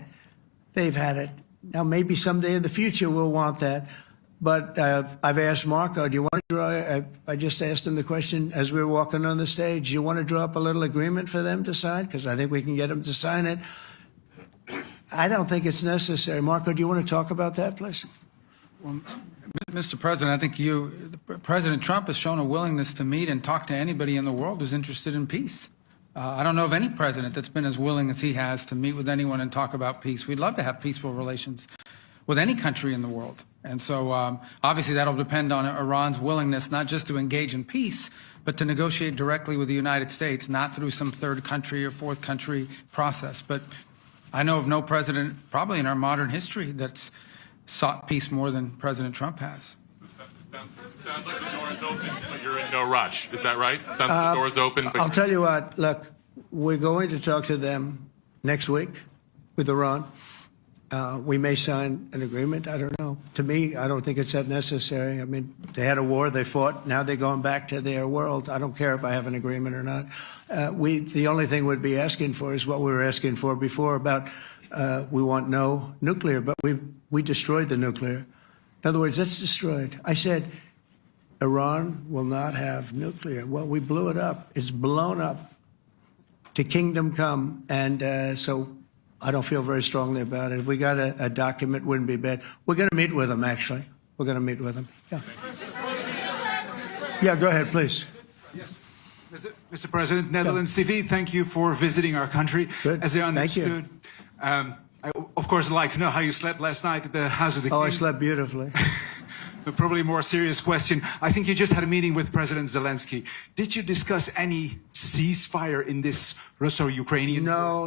They've had it. Now, maybe someday in the future we'll want that. But I've asked Marco, do you want to draw, I just asked him the question as we were walking on the stage, do you want to draw up a little agreement for them to sign? Because I think we can get them to sign it. I don't think it's necessary. Marco, do you want to talk about that, please? Well, Mr. President, I think President Trump has shown a willingness to meet and talk to anybody in the world who's interested in peace. I don't know of any president that's been as willing as he has to meet with anyone and talk about peace. We'd love to have peaceful relations with any country in the world. And so obviously that'll depend on Iran's willingness not just to engage in peace, but to negotiate directly with the United States, not through some third country or fourth country process. But I know of no president, probably in our modern history, that's sought peace more than President Trump has. Sounds like the door is open, but you're in no rush. Is that right? Sounds like the door is open. But I'll tell you what, look, we're going to talk to them next week with Iran. We may sign an agreement. I don't know. To me, I don't think it's that necessary. I mean, they had a war, they fought. Now they're going back to their world. I don't care if I have an agreement or not. The only thing we'd be asking for is what we were asking for before about we want no nuclear, but we destroyed the nuclear. In other words, it's destroyed. I said, Iran will not have nuclear. Well, we blew it up. It's blown up to kingdom come. And so I don't feel very strongly about it. If we got a document, wouldn't be bad. We're going to meet with them, actually. We're going to meet with them. Yeah. Yeah, go ahead, please. Yes. Mr. President, Netherlands TV, thank you for visiting our country. Good. As I understood, Thank you. I, of course, would like to know how you slept last night at the House of the King. Oh, I slept beautifully. But probably a more serious question. I think you just had a meeting with President Zelensky. Did you discuss any ceasefire in this Russo-Ukrainian? No.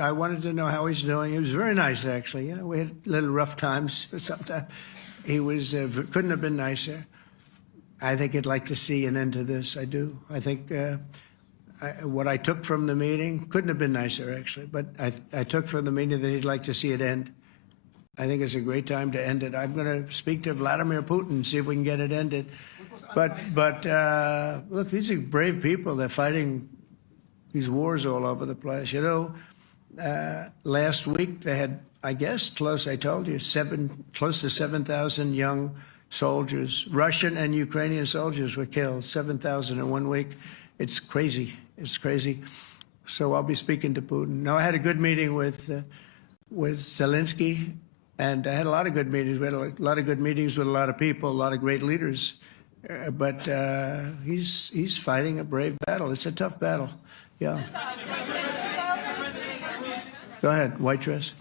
I wanted to know how he's doing. He was very nice, actually. You know, we had little rough times sometimes. He was couldn't have been nicer. I think he'd like to see an end to this. I do. I think what I took from the meeting couldn't have been nicer, actually. But I took from the meeting that he'd like to see it end. I think it's a great time to end it. I'm going to speak to Vladimir Putin, see if we can get it ended. But look, these are brave people. They're fighting these wars all over the place. You know, last week they had, I guess, I told you, close to 7,000 young soldiers, Russian and Ukrainian soldiers were killed, 7,000 in 1 week. It's crazy. It's crazy. So I'll be speaking to Putin. No, I had a good meeting with with Zelensky, and I had a lot of good meetings. We had a lot of good meetings with a lot of people, a lot of great leaders. But he's fighting a brave battle. It's a tough battle. Yeah. Go ahead, white dress.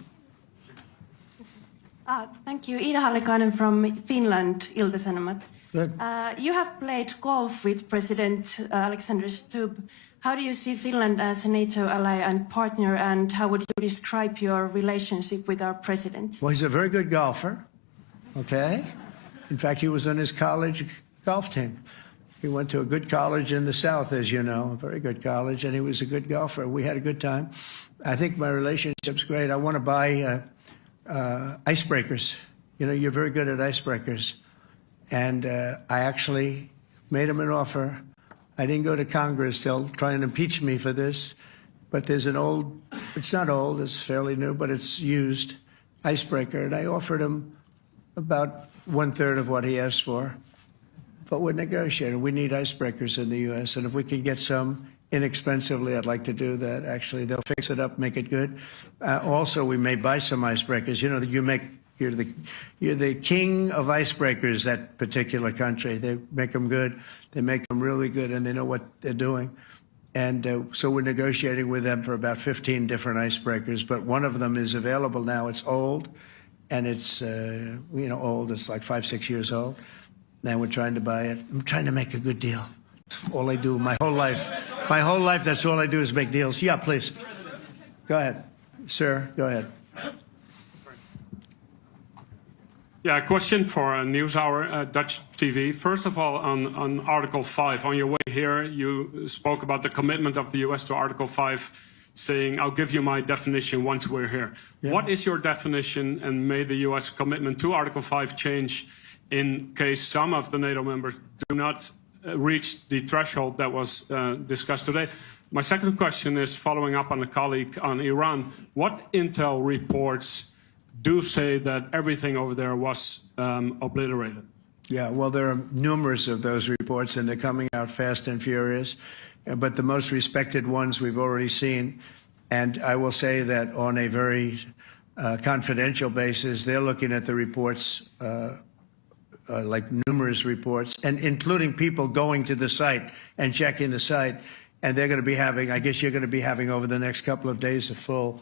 Thank you. Ida Hallikainen from Finland, Ilta-Sanomat. Good. You have played golf with President Alexander Stubb. How do you see Finland as a NATO ally and partner, and how would you describe your relationship with our president? Well, he's a very good golfer, okay? In fact, he was on his college golf team. He went to a good college in the South, as you know, a very good college, and he was a good golfer. We had a good time. I think my relationship's great. I want to buy icebreakers. You know, you're very good at icebreakers. And I actually made him an offer. I didn't go to Congress. They'll try and impeach me for this. But there's an old, it's not old, it's fairly new, but it's used icebreaker. And I offered him about 1/3 of what he asked for. But we're negotiating. We need icebreakers in the U.S. And if we can get some inexpensively, I'd like to do that. Actually, they'll fix it up, make it good. Also, we may buy some icebreakers. You know, you're the king of icebreakers, that particular country. They make them good. They make them really good, and they know what they're doing. And so we're negotiating with them for about 15 different icebreakers. But one of them is available now. It's old, and it's, old. It's like 5-6 years old. Now we're trying to buy it. I'm trying to make a good deal. That's all I do my whole life. My whole life, that's all I do is make deals. Yeah, please. Go ahead. Sir, go ahead. Yeah, a question for NewsHour, Dutch TV. First of all, on Article 5, on your way here, you spoke about the commitment of the U.S. to Article 5, saying, I'll give you my definition once we're here. Yeah. What is your definition, and may the U.S. commitment to Article 5 change in case some of the NATO members do not reach the threshold that was discussed today? My second question is following up on a colleague on Iran. What intel reports do say that everything over there was obliterated? Yeah, well, there are numerous of those reports, and they're coming out fast and furious. But the most respected ones we've already seen. And I will say that on a very confidential basis, they're looking at the reports, like numerous reports, and including people going to the site and checking the site. And they're going to be having, I guess you're going to be having over the next couple of days a full,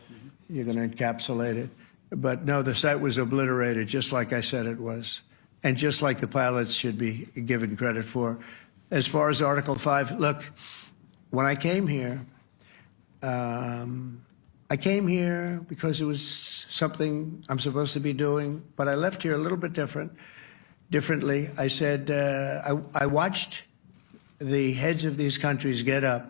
you're going to encapsulate it. But no, the site was obliterated, just like I said it was, and just like the pilots should be given credit for. As far as Article 5, look, when I came here because it was something I'm supposed to be doing, but I left here a little bit differently. I said, I watched the heads of these countries get up,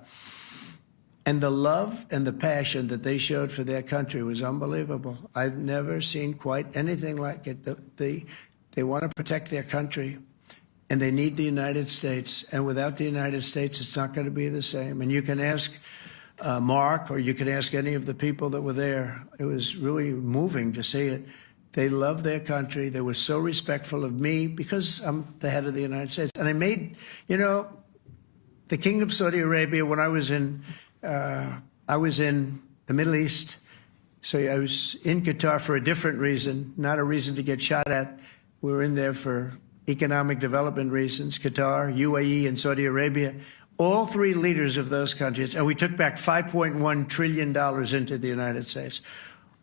and the love and the passion that they showed for their country was unbelievable. I've never seen quite anything like it. They want to protect their country, and they need the United States. And without the United States, it's not going to be the same. And you can ask Mark, or you can ask any of the people that were there. It was really moving to see it. They love their country. They were so respectful of me because I'm the head of the United States. And I made, the King of Saudi Arabia, when I was in the Middle East, so I was in Qatar for a different reason, not a reason to get shot at. We were in there for economic development reasons, Qatar, UAE, and Saudi Arabia. All three leaders of those countries, and we took back $5.1 trillion into the United States.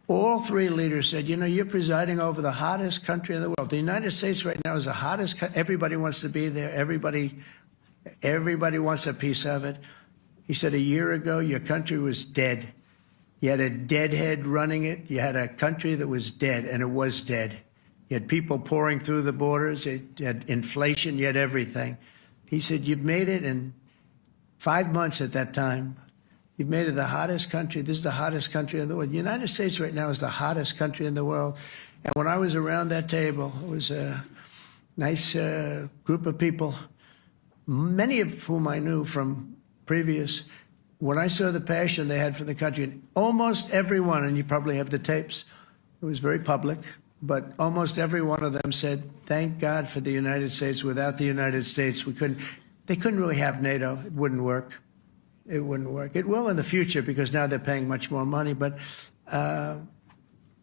All three leaders said, you're presiding over the hottest country in the world. The United States right now is the hottest country. Everybody wants to be there. Everybody wants a piece of it. He said, a year ago, your country was dead. You had a deadhead running it. You had a country that was dead, and it was dead. You had people pouring through the borders. You had inflation. You had everything. He said, you've made it in 5 months at that time. You've made it the hottest country. This is the hottest country in the world. The United States right now is the hottest country in the world. And when I was around that table, it was a nice group of people, many of whom I knew from previous. When I saw the passion they had for the country, and almost everyone, and you probably have the tapes, it was very public, but almost every one of them said, thank God for the United States. Without the United States, they couldn't really have NATO. It wouldn't work. It wouldn't work. It will in the future because now they're paying much more money. But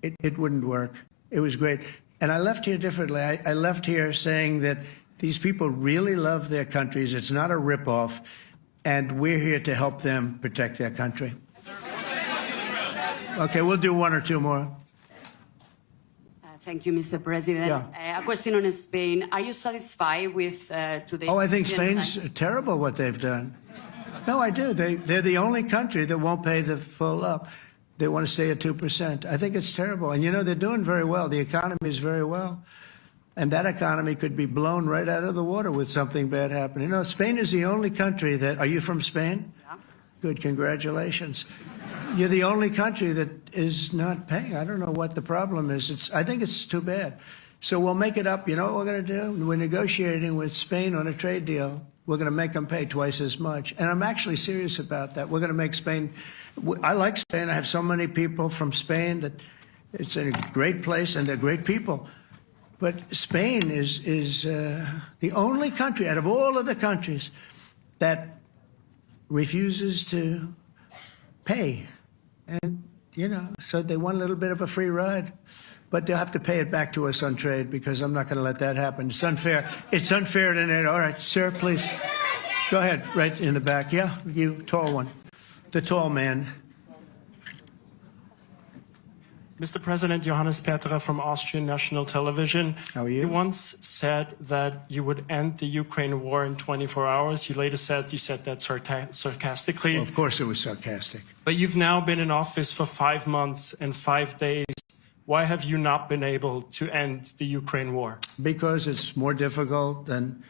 it wouldn't work. It was great. And I left here differently. I left here saying that these people really love their countries. It's not a ripoff. And we're here to help them protect their country. Okay, we'll do one or two more. Thank you, Mr. President. Yeah. A question on Spain. Are you satisfied with today? Oh, I think Spain's terrible what they've done. No, I do. They're the only country that won't pay the full up. They want to stay at 2%. I think it's terrible. And, you know, they're doing very well. The economy is very well. And that economy could be blown right out of the water with something bad happening. You know, Spain is the only country that... Are you from Spain? Yeah. Good, congratulations. You're the only country that is not paying. I don't know what the problem is. I think it's too bad. So we'll make it up. You know what we're going to do? We're negotiating with Spain on a trade deal. We're going to make them pay twice as much. And I'm actually serious about that. We're going to make Spain... I like Spain. I have so many people from Spain that it's a great place and they're great people. But Spain is the only country out of all of the countries that refuses to pay. And, you know, so they want a little bit of a free ride. But they'll have to pay it back to us on trade because I'm not going to let that happen. It's unfair. It's unfair to NATO. All right, sir, please. Go ahead, right in the back. Yeah, you, tall one. The tall man. Mr. President, Johannes Petra from Austrian National Television. How are you? You once said that you would end the Ukraine war in 24 hours. You later said you said that sarcastically. Well, of course it was sarcastic. But you've now been in office for 5 months and 5 days. Why have you not been able to end the Ukraine war? Because it's more difficult than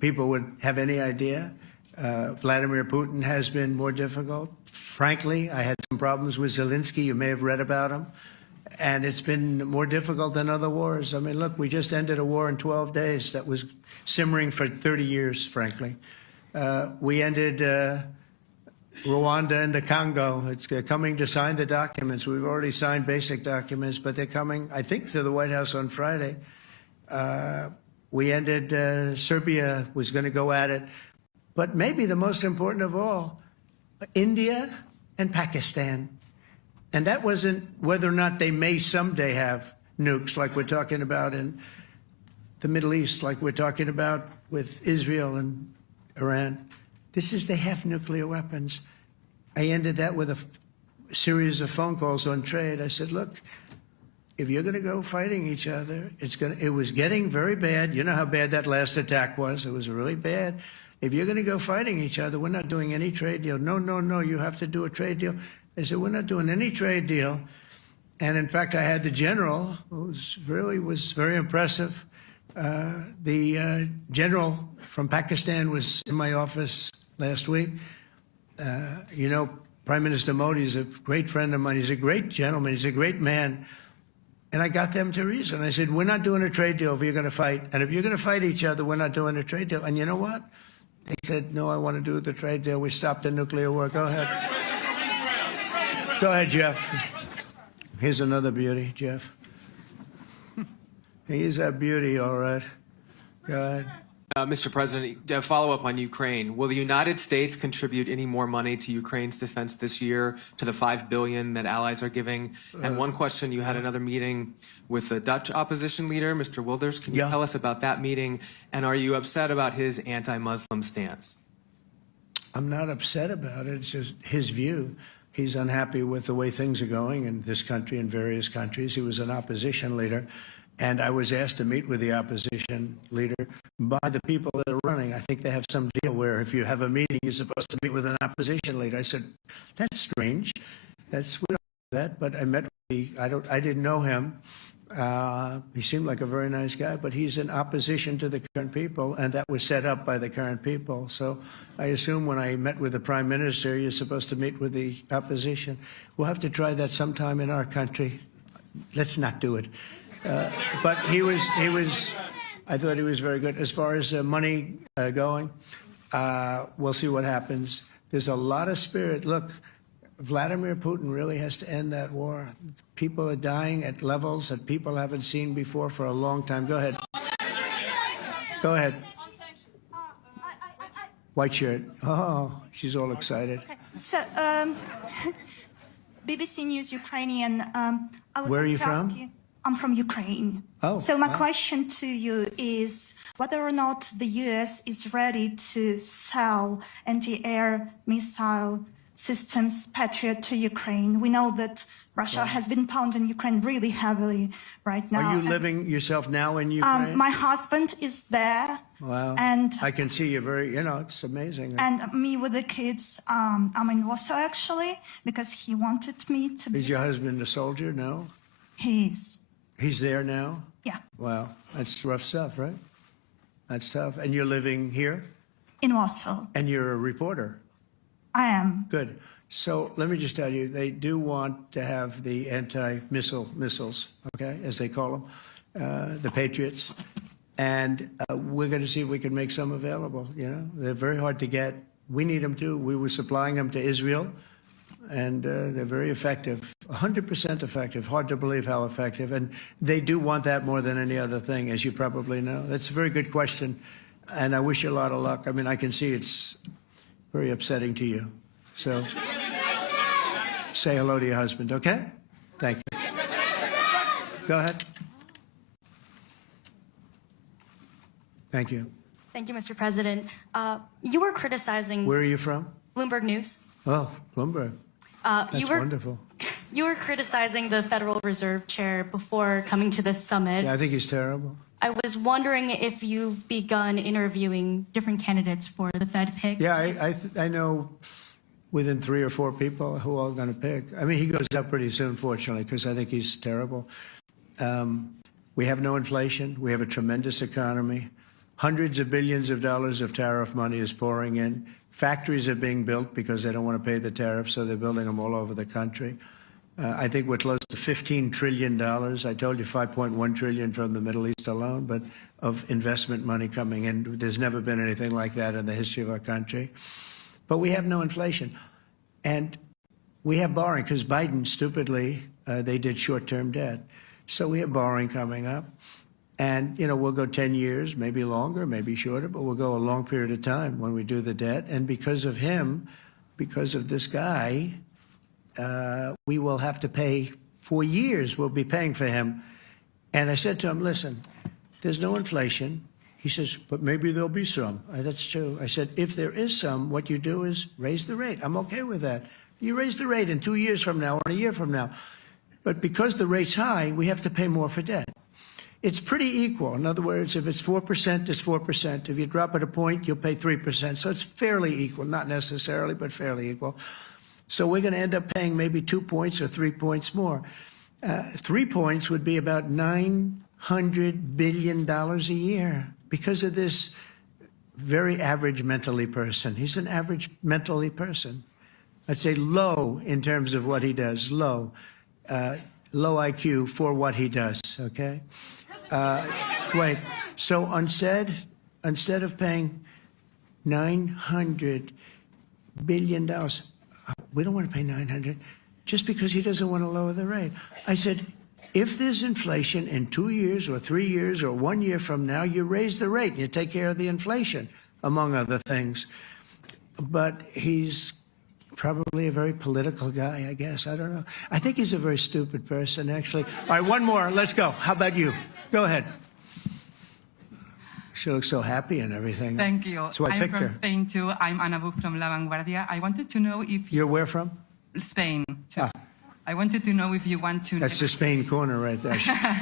people would have any idea. Vladimir Putin has been more difficult. Frankly, I had some problems with Zelensky. You may have read about him. And it's been more difficult than other wars. I mean, look, we just ended a war in 12 days that was simmering for 30 years, frankly. We ended Rwanda and the Congo. It's coming to sign the documents. We've already signed basic documents, but they're coming, I think, to the White House on Friday. We ended Serbia was going to go at it. But maybe the most important of all, India and Pakistan. And that wasn't whether or not they may someday have nukes like we're talking about in the Middle East, like we're talking about with Israel and Iran. This is they have nuclear weapons. I ended that with a series of phone calls on trade. I said, look, if you're going to go fighting each other, it was getting very bad. You know how bad that last attack was. It was really bad. If you're going to go fighting each other, we're not doing any trade deal. No, no, no, you have to do a trade deal. I said, we're not doing any trade deal. And in fact, I had the general, who was very impressive. The general from Pakistan was in my office last week. You know, Prime Minister Modi is a great friend of mine. He's a great gentleman. He's a great man. And I got them to reason. I said, we're not doing a trade deal if you're going to fight. And if you're going to fight each other, we're not doing a trade deal. And you know what? They said, no, I want to do the trade deal. We stopped the nuclear war. Go ahead. Go ahead, Jeff. Here's another beauty, Jeff. He's a beauty, all right. Go ahead. Mr. President, to follow up on Ukraine, will the United States contribute any more money to Ukraine's defense this year to the $5 billion that allies are giving? And one question, you had another meeting with the Dutch opposition leader, Mr. Wilders. Can you tell us about that meeting? And are you upset about his anti-Muslim stance? I'm not upset about it. It's just his view. He's unhappy with the way things are going in this country and various countries. He was an opposition leader. And I was asked to meet with the opposition leader by the people that are running. I think they have some deal where if you have a meeting, you're supposed to meet with an opposition leader. I said, that's strange. We don't do that. But I met with I didn't know him. He seemed like a very nice guy, but he's in opposition to the current people, and that was set up by the current people. So I assume when I met with the Prime Minister, you're supposed to meet with the opposition. We'll have to try that sometime in our country. Let's not do it. But I thought he was very good. As far as money going, we'll see what happens. There's a lot of spirit. Look, Vladimir Putin really has to end that war. People are dying at levels that people haven't seen before for a long time. Go ahead. Go ahead. White shirt. Oh, she's all excited. So, BBC News Ukrainian. I would Where are like you to ask from? you- I'm from Ukraine. Oh, So my wow. question to you is whether or not the US is ready to sell anti-air missile systems Patriot to Ukraine. We know that Russia has been pounding Ukraine really heavily right now. Are you living yourself now in Ukraine? My husband is there. Wow. And I can see you very, it's amazing. and me with the kids. I'm in Warsaw actually because he wanted me to be. Is your husband a soldier? No? He's. He's there now? Yeah. Wow. That's rough stuff, right? That's tough. And you're living here? In Warsaw. And you're a reporter? I am. Good. So let me just tell you, they do want to have the missiles, okay, as they call them, the Patriots. And we're going to see if we can make some available, They're very hard to get. We need them too. We were supplying them to Israel, and they're very effective, 100% effective. Hard to believe how effective. And they do want that more than any other thing, as you probably know. That's a very good question, and I wish you a lot of luck. I mean, I can see it's very upsetting to you. So say hello to your husband, okay? Thank you. Go ahead. Thank you. Thank you, Mr. President. You were criticizing Where are you from? Bloomberg News. Oh, Bloomberg. That's wonderful. You were criticizing the Federal Reserve Chair before coming to this summit. Yeah, I think he's terrible. I was wondering if you've begun interviewing different candidates for the Fed pick. Yeah, I know within 3 or 4 people who are going to pick. I mean, he goes up pretty soon, fortunately, because I think he's terrible. We have no inflation. We have a tremendous economy. Hundreds of billions of dollars of tariff money is pouring in. Factories are being built because they don't want to pay the tariffs, so they're building them all over the country. I think we're close to $15 trillion. I told you $5.1 trillion from the Middle East alone, but of investment money coming in. There's never been anything like that in the history of our country. But we have no inflation. And we have borrowing because Biden, stupidly, they did short-term debt. So we have borrowing coming up. And, we'll go 10 years, maybe longer, maybe shorter, but we'll go a long period of time when we do the debt. And because of him, because of this guy, we will have to pay for years. We'll be paying for him. And I said to him, listen, there's no inflation. He says, but maybe there'll be some. That's true. I said, if there is some, what you do is raise the rate. I'm okay with that. You raise the rate in 2 years from now or a year from now. But because the rate's high, we have to pay more for debt. It's pretty equal. In other words, if it's 4%, it's 4%. If you drop it a point, you'll pay 3%. So it's fairly equal, not necessarily, but fairly equal. So we're going to end up paying maybe 2 points or 3 points more. 3 points would be about $900 billion a year because of this very average mentally person. He's an average mentally person. I'd say low in terms of what he does, low. Low IQ for what he does, okay? Wait, so instead of paying $900 billion, we don't want to pay 900 just because he doesn't want to lower the rate. I said, if there's inflation in 2 years or 3 years or 1 year from now, you raise the rate and you take care of the inflation, among other things. But he's probably a very political guy, I guess. I don't know. I think he's a very stupid person, actually. All right, one more. Let's go. How about you? Go ahead. She looks so happy and everything. Thank you. So I I'm picked from her. Spain too. I'm Ana Buch from La Vanguardia. I wanted to know if You're where from? Spain too. I wanted to know if you want to. That's the Spain corner right there.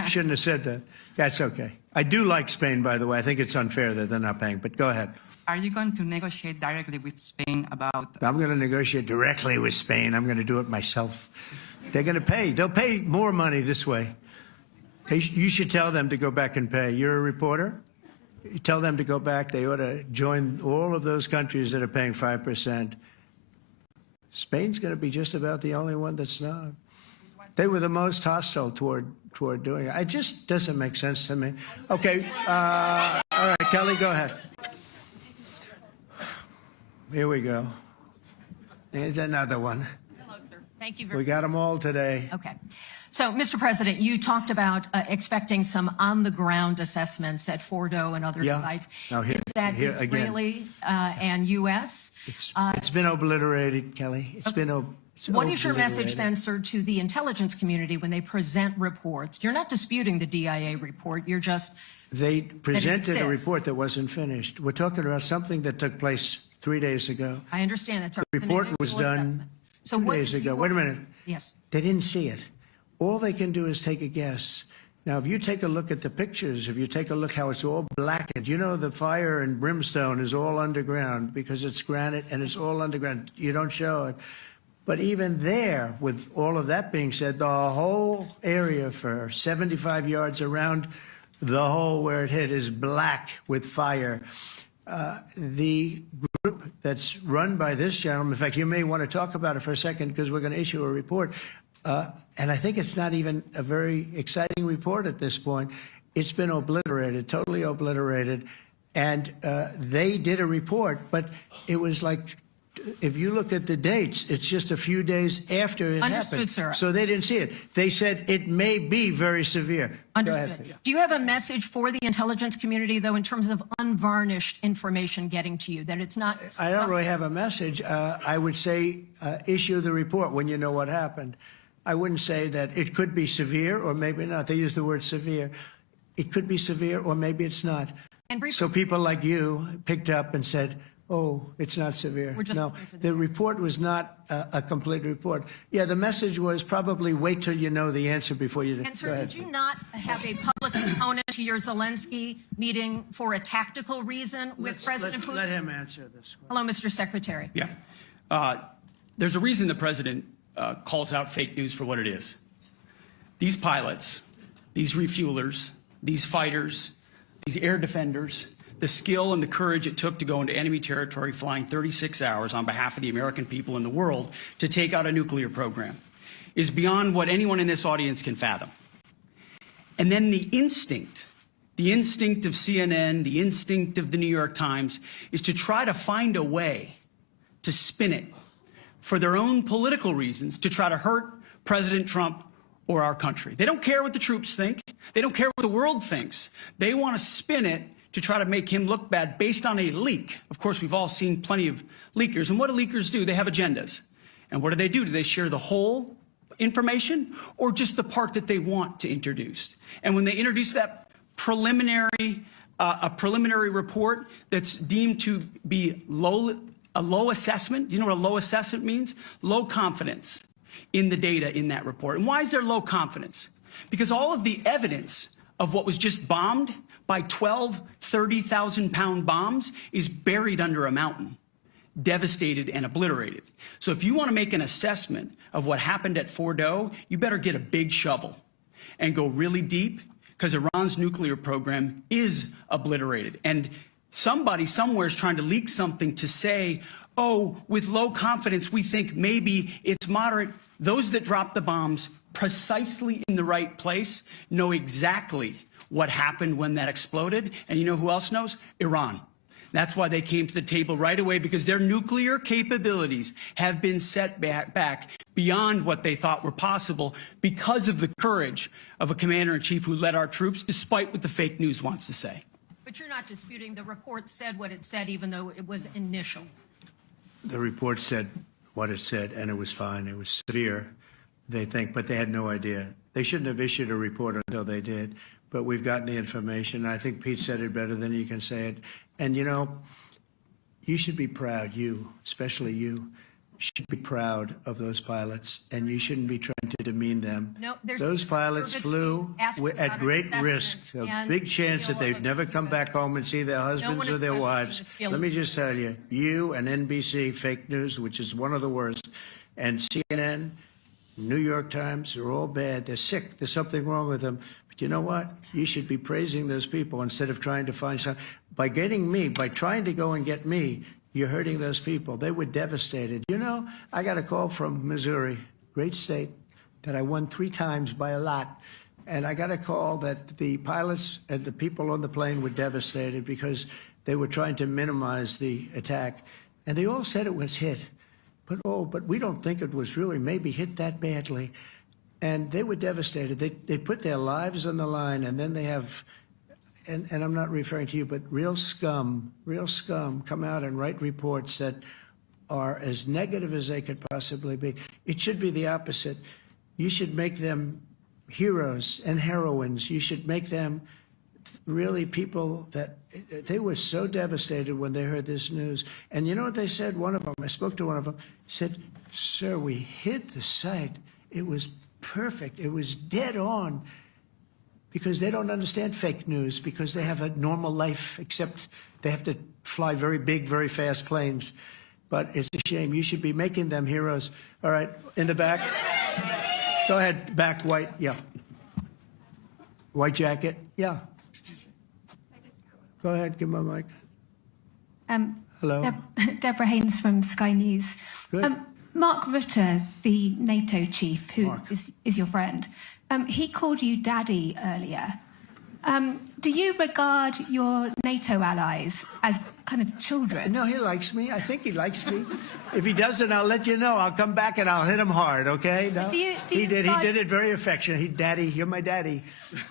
Shouldn't have said that. That's okay. I do like Spain, by the way. I think it's unfair that they're not paying, but go ahead. Are you going to negotiate directly with Spain about? I'm going to negotiate directly with Spain. I'm going to do it myself. They're going to pay. They'll pay more money this way. You should tell them to go back and pay. You're a reporter? You tell them to go back. They ought to join all of those countries that are paying 5%. Spain's going to be just about the only one that's not. They were the most hostile toward doing it. It just doesn't make sense to me. Okay. All right, Kelly, go ahead. Here we go. There's another one. Hello, sir. Thank you We got them all today. Okay. So, Mr. President, you talked about expecting some on-the-ground assessments at Fordo and other sites. Now Is that Israeli and U.S.? It's been obliterated, Kelly. It's What is your message then, sir, to the intelligence community when they present reports? You're not disputing the DIA report. You're just They presented a exists. report that wasn't finished. We're talking about something that took place 3 days ago. I understand that's The report was done So 2 what days is ago. your- Wait a minute. Yes. They didn't see it. All they can do is take a guess. Now, if you take a look at the pictures, if you take a look how it's all blackened, you know the fire and brimstone is all underground because it's granite and it's all underground. You don't show it. But even there, with all of that being said, the whole area for 75 yards around the hole where it hit is black with fire. The group that's run by this gentleman, in fact, you may want to talk about it for a second because we're going to issue a report. And I think it's not even a very exciting report at this point. It's been obliterated, totally obliterated. And they did a report, but it was like, if you look at the dates, it's just a few days after it Understood, happened. sir. So they didn't see it. They said it may be very severe. Go Understood. ahead. Do you have a message for the intelligence community, though, in terms of unvarnished information getting to you, that it's not... I don't really have a message. I would say issue the report when you know what happened. I wouldn't say that it could be severe or maybe not. They use the word severe. It could be severe or maybe it's not. And briefly- So people like you picked up and said, oh, it's not severe. We're just No, looking for the the report was not a complete report. Yeah, the message was probably wait till you know the answer before you... And Go sir, ahead. did you not have a public component to your Zelensky meeting for a tactical reason with President Putin? Let him answer this. Hello, Mr. Secretary. Yeah. There's a reason the president calls out fake news for what it is. These pilots, these refuelers, these fighters, these air defenders, the skill and the courage it took to go into enemy territory flying 36 hours on behalf of the American people and the world to take out a nuclear program is beyond what anyone in this audience can fathom. And then the instinct of CNN, the instinct of the New York Times is to try to find a way to spin it for their own political reasons to try to hurt President Trump or our country. They don't care what the troops think. They don't care what the world thinks. They want to spin it to try to make him look bad based on a leak. Of course, we've all seen plenty of leakers. And what do leakers do? They have agendas. And what do? Do they share the whole information or just the part that they want to introduce? And when they introduce that preliminary, a preliminary report that's deemed to be a low assessment, you know what a low assessment means? Low confidence in the data in that report. And why is there low confidence? Because all of the evidence of what was just bombed by 12 30,000-pound bombs is buried under a mountain, devastated and obliterated. So if you want to make an assessment of what happened at Fordo, you better get a big shovel and go really deep, because Iran's nuclear program is obliterated. And somebody somewhere is trying to leak something to say, oh, with low confidence, we think maybe it's moderate. Those that dropped the bombs precisely in the right place know exactly what happened when that exploded. And you know who else knows? Iran. That's why they came to the table right away, because their nuclear capabilities have been set back beyond what they thought were possible because of the courage of a commander-in-chief who led our troops, despite what the fake news wants to say. But you're not disputing the report said what it said, even though it was initial. The report said what it said, and it was fine. It was severe, they think, but they had no idea. They shouldn't have issued a report until they did. But we've gotten the information. I think Pete said it better than you can say it. And, you know, you should be proud, you, especially you, should be proud of those pilots, and you shouldn't be trying to demean them. No, there's Those pilots flew at great risk, a big chance that they'd never come back home and see their husbands or their wives. Let me just tell you, you and NBC, fake news, which is one of the worst, and CNN, New York Times, they're all bad. They're sick. There's something wrong with them. But you know what? You should be praising those people instead of trying to find some. By getting me, by trying to go and get me, you're hurting those people. They were devastated. You know, I got a call from Missouri, great state, that I won 3 times by a lot. And I got a call that the pilots and the people on the plane were devastated because they were trying to minimize the attack. And they all said it was hit. But we don't think it was really maybe hit that badly. And they were devastated. They put their lives on the line, and then they have, and I'm not referring to you, but real scum come out and write reports that are as negative as they could possibly be. It should be the opposite. You should make them heroes and heroines. You should make them really people that they were so devastated when they heard this news. And you know what they said? One of them, I spoke to one of them, said, "Sir, we hit the site. It was perfect. It was dead on." Because they don't understand fake news, because they have a normal life, except they have to fly very big, very fast planes. But it's a shame. You should be making them heroes. All right, in the back. Go ahead, back, white, yeah. White jacket, yeah. Go ahead, give my mic. Hello. Deborah Haynes from Sky News. Good. Mark Rutte, the NATO chief, who is your friend, he called you daddy earlier. Do you regard your NATO allies as kind of children? No, he likes me. I think he likes me. If he doesn't, I'll let you know. I'll come back and I'll hit him hard, okay? No? He did it very affectionate. Daddy, you're my daddy.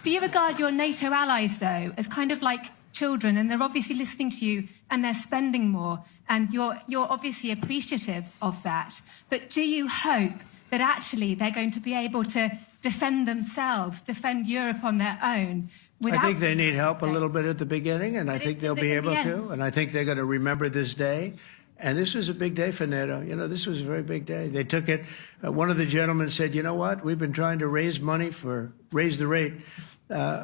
Do you regard your NATO allies, though, as kind of like children, and they're obviously listening to you and they're spending more, and you're obviously appreciative of that, but do you hope that actually they're going to be able to defend themselves, defend Europe on their own? I think they need help a little bit at the beginning, and I think they'll be able to, and I think they're going to remember this day. And this was a big day for NATO. You know, this was a very big day. They took it. One of the gentlemen said, "You know what? We've been trying to raise money raise the rate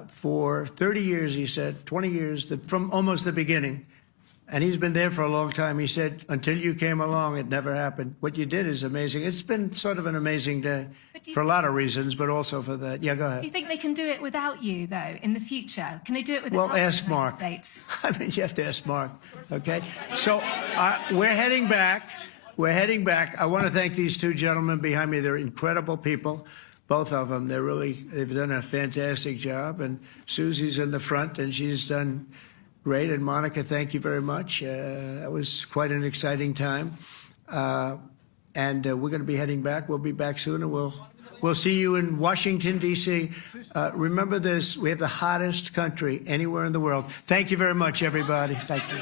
for 30 years," he said, 20 years, from almost the beginning. And he's been there for a long time. He said, "Until you came along, it never happened. What you did is amazing." It's been sort of an amazing day for a lot of reasons, but also for that. Yeah, go ahead. Do you think they can do it without you, though, in the future? Can they do it without Well, ask the Mark. United States? I mean, you have to ask Mark, okay? So we're heading back. We're heading back. I want to thank these two gentlemen behind me. They're incredible people, both of them. They've done a fantastic job. And Susie's in the front, and she's done great. And Monica, thank you very much. It was quite an exciting time. And we're going to be heading back. We'll be back soon, and we'll see you in Washington, D.C. Remember this, we have the hottest country anywhere in the world. Thank you very much, everybody. Thank you.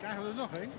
Krijgen we er nog één?